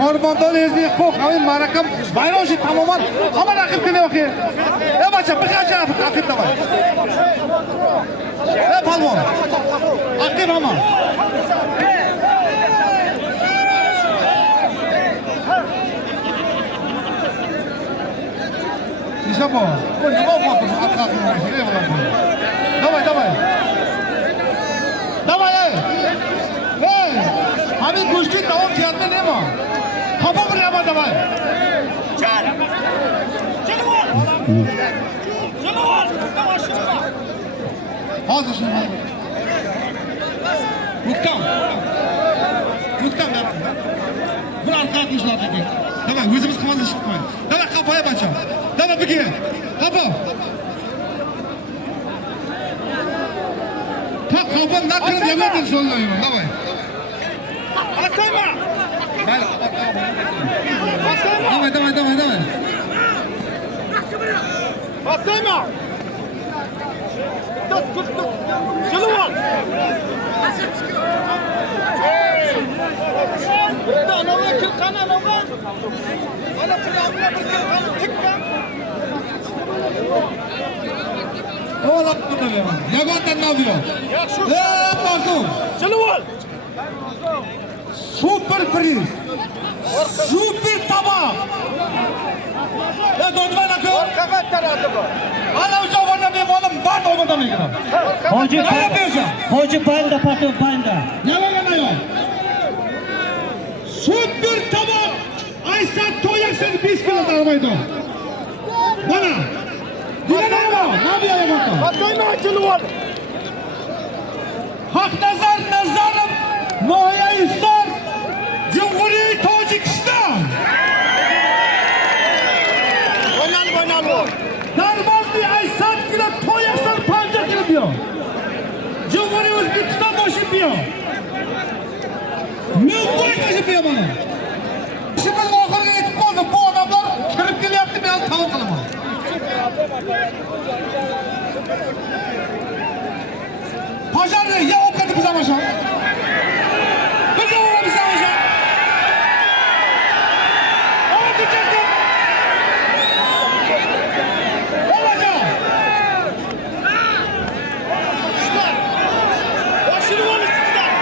Korbandan ezdiği kok, abi marakam bayrağı tamamen ama rakip kine yok ya. Baca bir kaç yapıp rakip de var. Palmon. Aktif ama. İşte bu. Bu ne yapalım? Давай, давай. Давай, ey. Hey. Abi kuştu tamam fiyatlı ne mi? Kafa buraya bak давай. Çal. Canavar. Canavar. Hazır şimdi. Muktam. Muktam ya. Bir arka atmışlar dedi. Tamam, gözümüz kafamızı çıkmayın. Tamam, kafaya başla. Tamam, bir kere. Kafa. Tak kafam nakın yemedim sonlayayım. Tamam. Asama. Давай. Asama. Das tuttu. Canavar. Ana vakil kana ana var. Ana priyavla bir kana tıkka. Oğlum bu ne ya? Yagotan ne yapıyor? Pardon. Canavar. Super priz. Super tabak. Ya dondurma ne yapıyor? Kafa taradı bu. Ana uçağı var da benim oğlum var da olmadan mı yıkıyorum? Ne yapıyorsun? Hoca payında patron payında. Ne var ana ya? Super tabak. Aysat toyaksın 5 kilo da arabaydı. Bana. Dinle ama. Ne yapıyor ya bakalım? Patronun acılı var. Hak nazarım. Noya istar. Cumhuriyet Tacikistan. Oynal. Darmazlı Aysat kilo toyaksın panca kilo diyor. Cumhuriyet Özbekistan başı diyor. Mümkün başı diyor bana. Şimdi ahırına yetip oldu. Bu adamlar kırıp geliyordu biraz tavuk alama. Paşa ne? Ya o kadar bize başa. Bir de ona bize başa. Ama diyecektim. O başa. Şunlar. Başını var üstünden.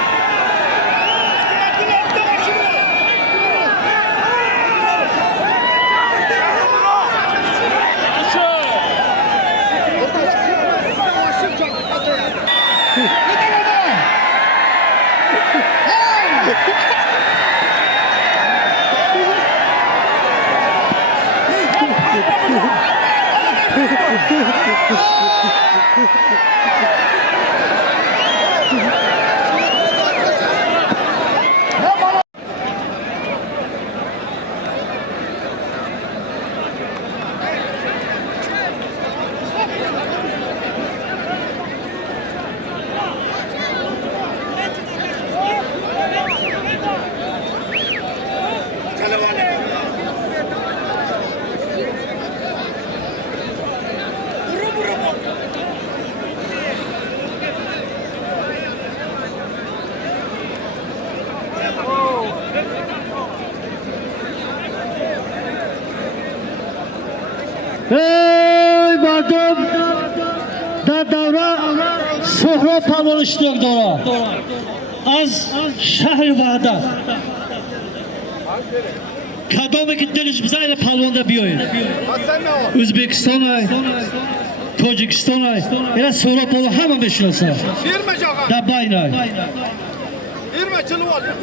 Ey mardum da davra sohra palon işliyor davra. Az şehri vada. Kadome gittiniz bize ile palonda bir oyun. Özbekistan'a, Tacikistan'a, ile sohra palon hemen meşhursa. Da bayna.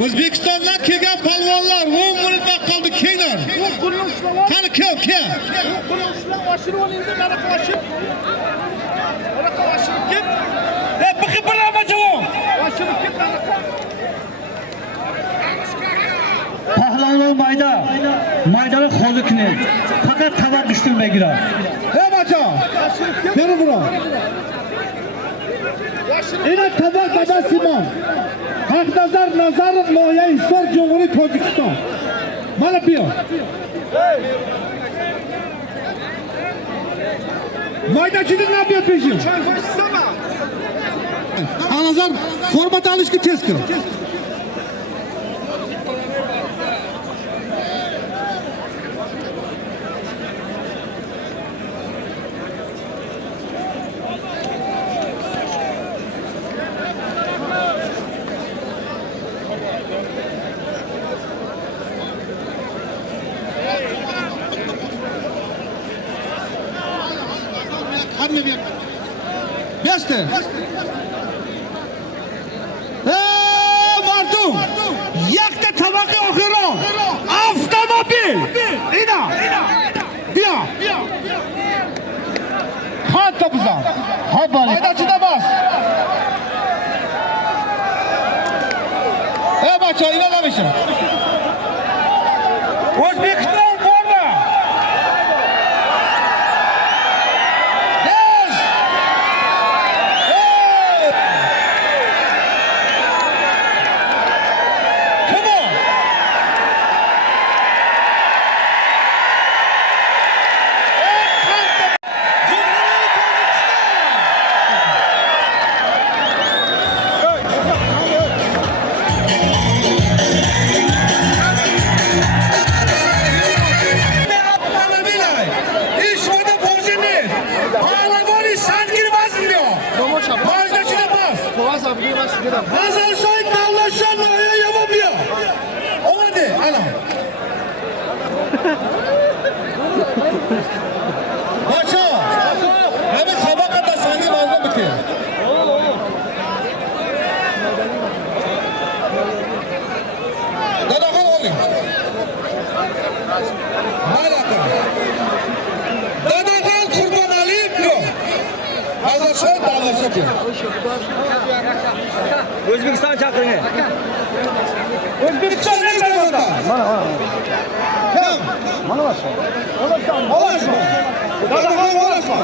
O'zbekistondan kelgan palvonlar 10 minutda qoldi kelinglar. Qani kel. Bakın bana cevap. Pahlavon maydana xo'likni faqat tabar düştürmeye girer. Baca. Beni bura. İle tabak baba Simon. Hak nazarım Noya istar Cumhuriyet Tacikistan. Bana bir. Maydacılık ne yapıyor peşin? Anazar Format alışkı tez kıl. Beste. Martu. Yakta tabakı okuyorum. Avtomobil. İna. Diya. Hat topuza. Ha bari. Haydacı da bas. Baça inanlamışım. Özbekistan forma. Yes. Hey. Come on. Hazır soy kavlaşan oraya yapamıyor. O hadi anam. Maço. Hemen sabah kadar sanki vazda bitiyor. Dada kal olayım. Malaka. Dada kal kurban alayım yok. Hazır soy kavlaşan yok. O'zbekiston chaqiring. O'zbekiston ne zamonda? Kim? Mana bas. Olasmi. Dadaxon olasmi.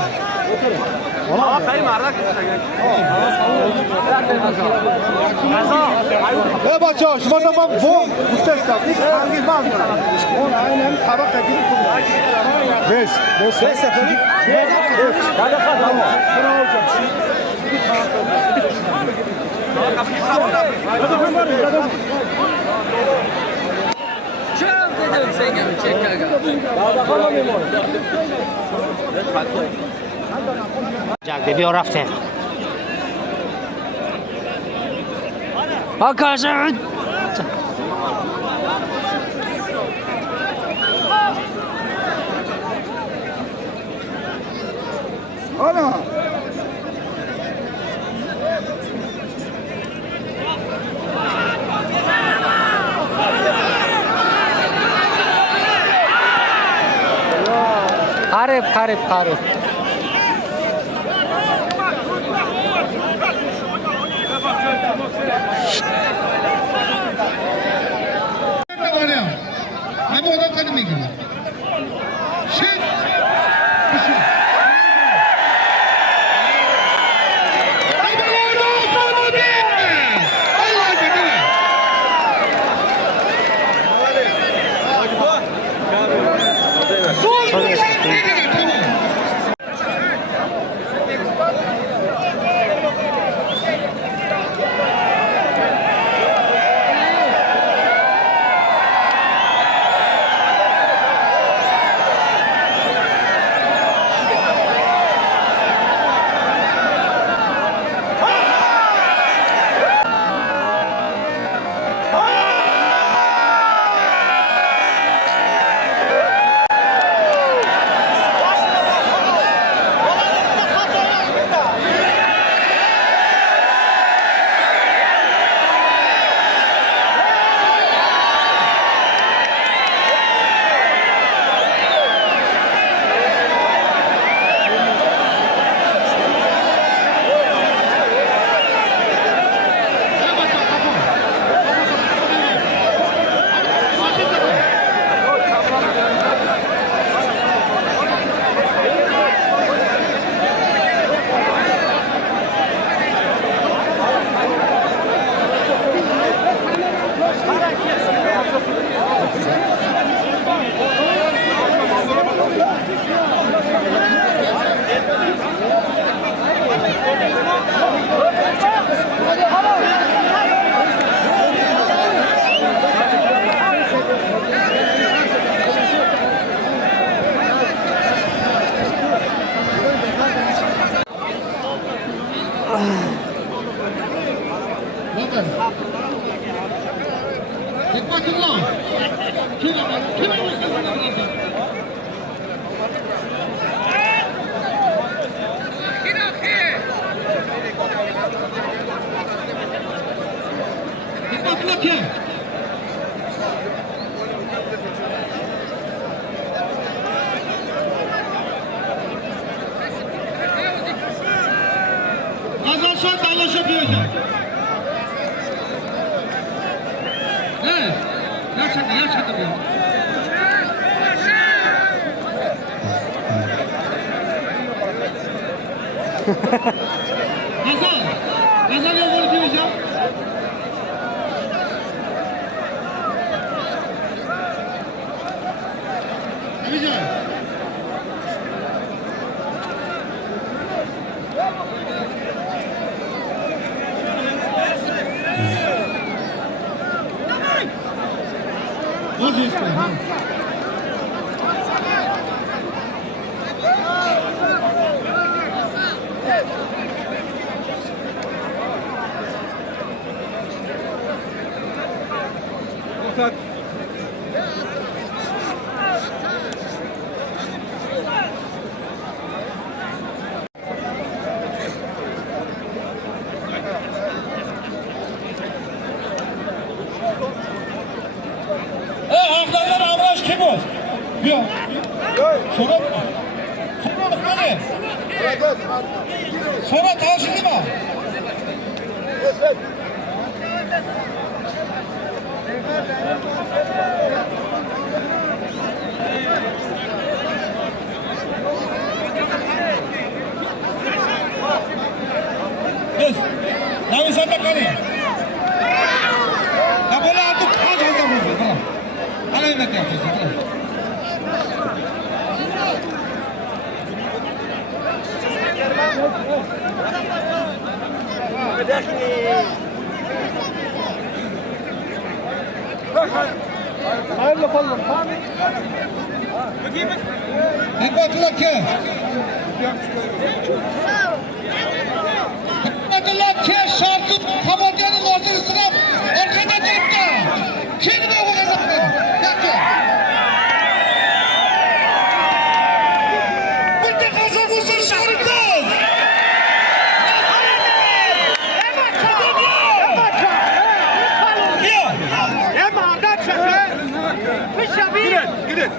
Ey bacho, shuma tamam bu ustasta. Biz hangi baz? On aynen tabak edip koyuyor. Beş sefer. Dadaxon tamam. Buna olacak. Çok dedim sen gibi çek Jack debi rafte. Arkadaşlar. Ana. Karib. Hem adam kadın gibi. Şey. Azalsan dalaşabiliyorsun. Evet. Gerçekten bu. Azal yolunu diyeceğim. Diyeceğim. Vazgeçme. Haklardan avraş kim o? Yok. Sonra mı? Sonra mı? Ne? Sonra taşıdı mı? Yes. Now is the money. Abola artık kaç oldu bu? Alayım da yapacağız. Hayırlı falan. Hikmetullah ki. Hikmetullah ki şarkı kamadyanın ortasına arkada durup da. Kendime bu kazandı. Yaktı. Bir de kazanmışsın şarkı. Gidin.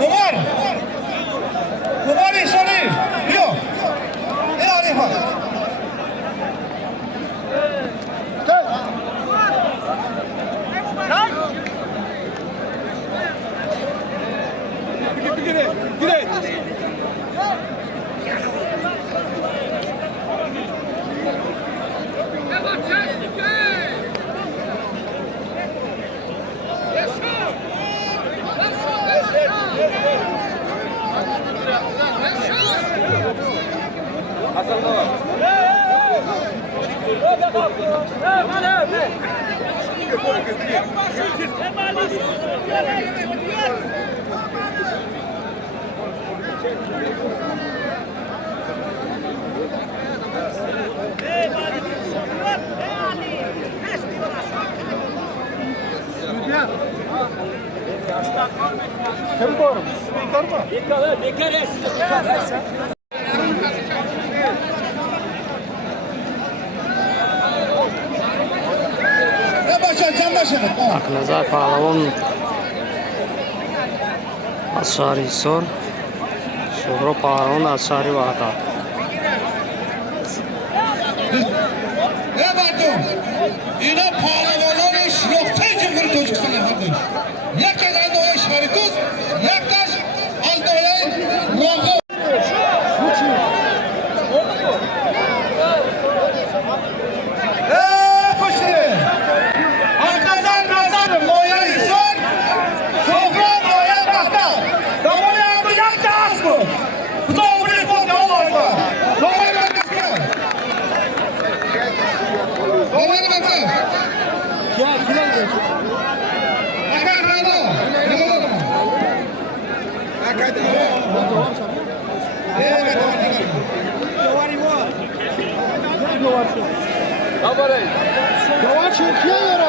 Umar! Umar sorry! Yok! Ne arayayım bak? Gidin. Aknazar Pahlavon از شهرستان شهر پارون از شهر وحدت مردم اینا پهلوانان شناخته جمهوری تاجیکستان هستند. یک از نوع شهریتوس، یک از نوع راغو. Devam çempiyon yara.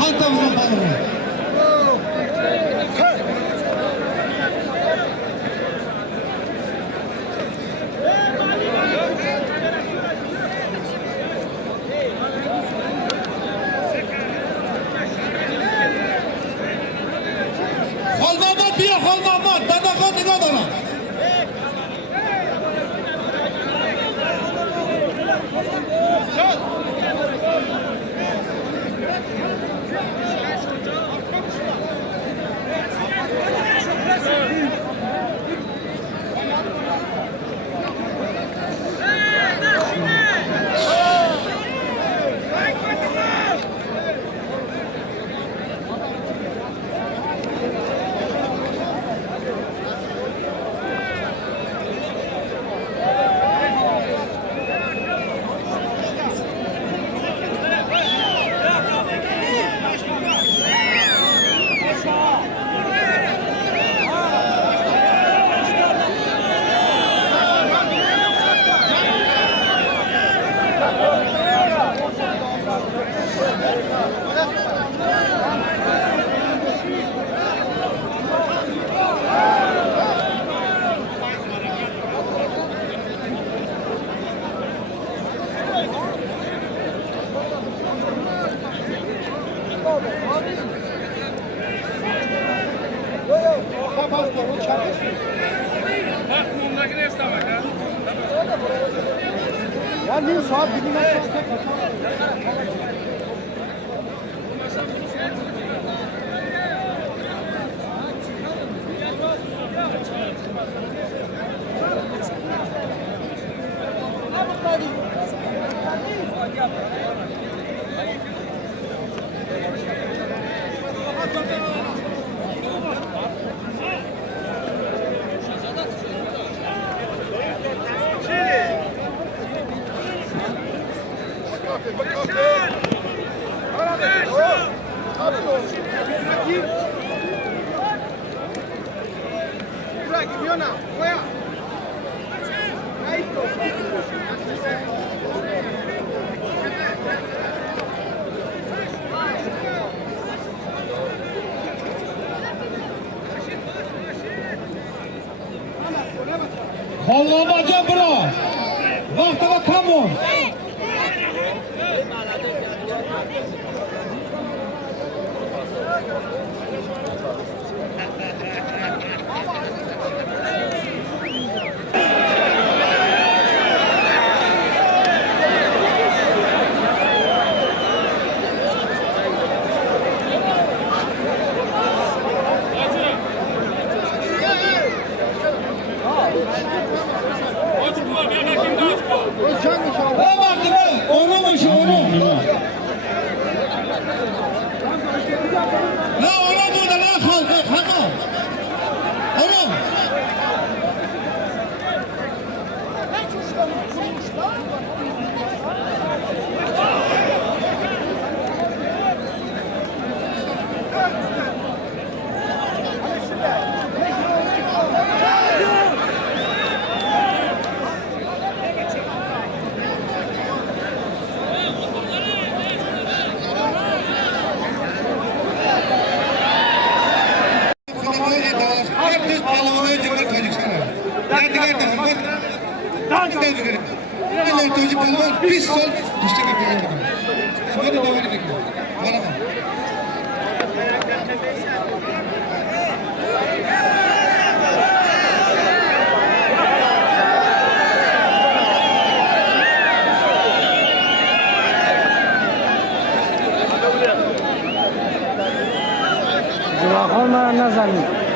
Kantamızın balığı. Halmamat bir halmamat. Dadakan inadana. Ya ne saat bilimler Hollamaca bro. Vaqtida kamon. O vakti mi? Onun işi onun. Ya Anadolu e'tiborlash. Hepimiz palvonlar jumla Tojikiston. Yadigar Muhammad. Aylar Tojik palvon 5 so'l ishga kirgan. Buni davom ettirdik. Mana. جواخون ما نزنی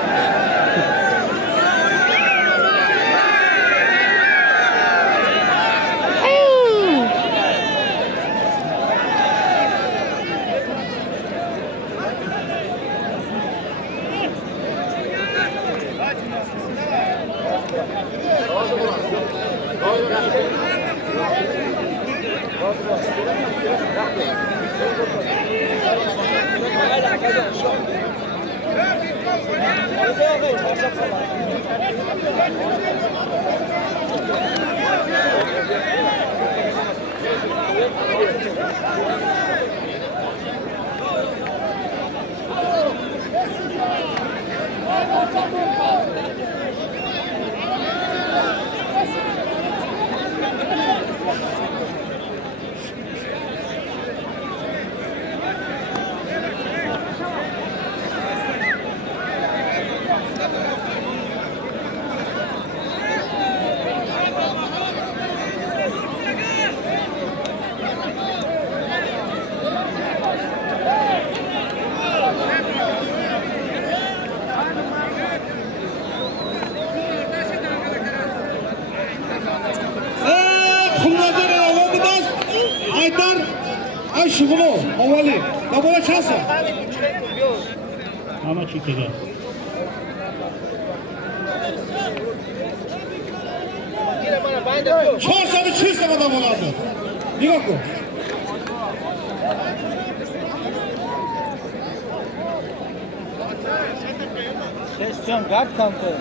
Şıvılı, havali. Ne böyle çalsın? Ama çekeceğiz. Çorsa bir çiz adam olardı. Bir bakın. Sesyon kart kampı.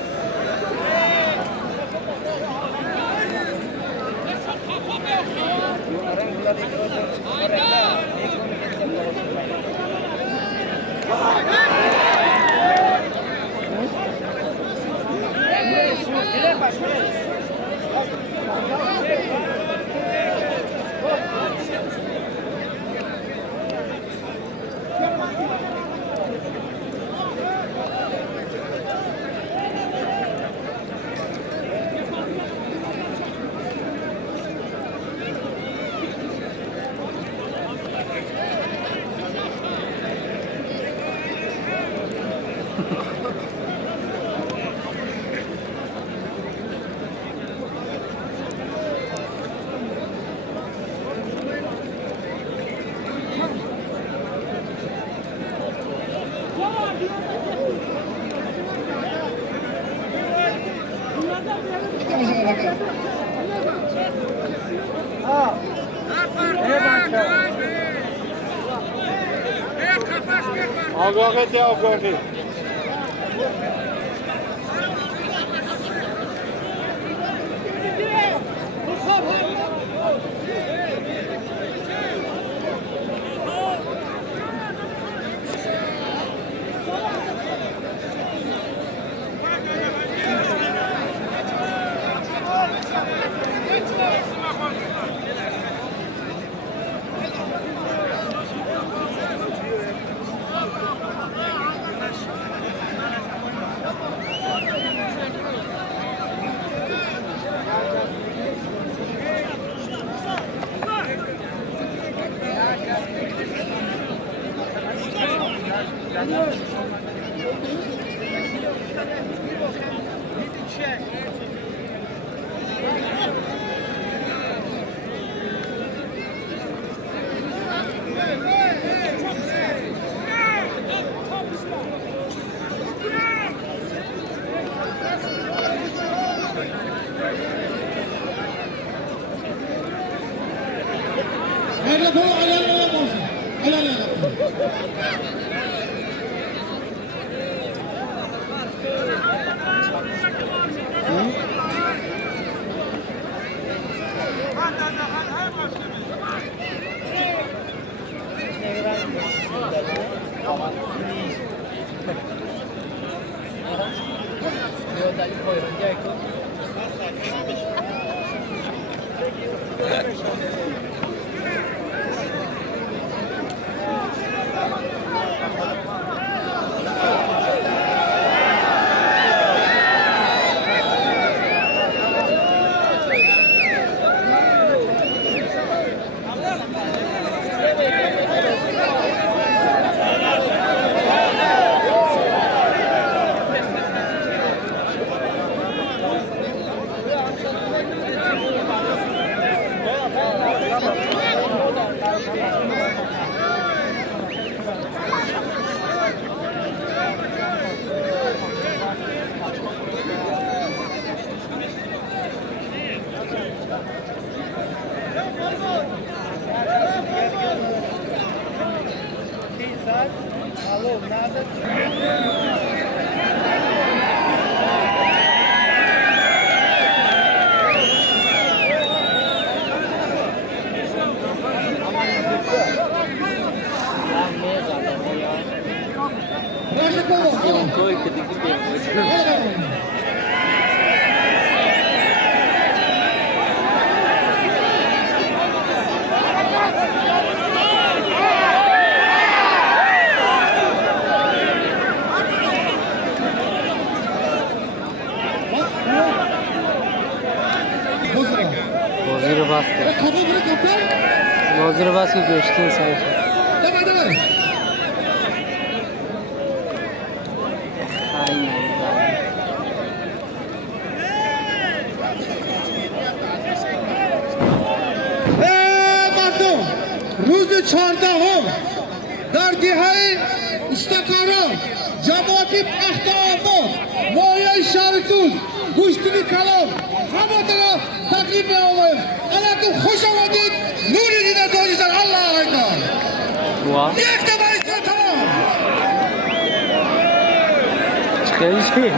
Avgâhet ya avgâhet. Hayırlı kolu ayarlı olsun. Ayarlı. Vaziri bastı. Vaziri bastı göçtün sayfa. Aynen. مردم روز 14 در دهه استکاران جماعتی پخت آباد مایه شهرتون گوشتنی کلام همه طرف تقریب می آمد علیکم خوش آمدید نوری دیده دانشتر الله اکبر Dua. یک دفعه است تمام Çıkıyor bir şey.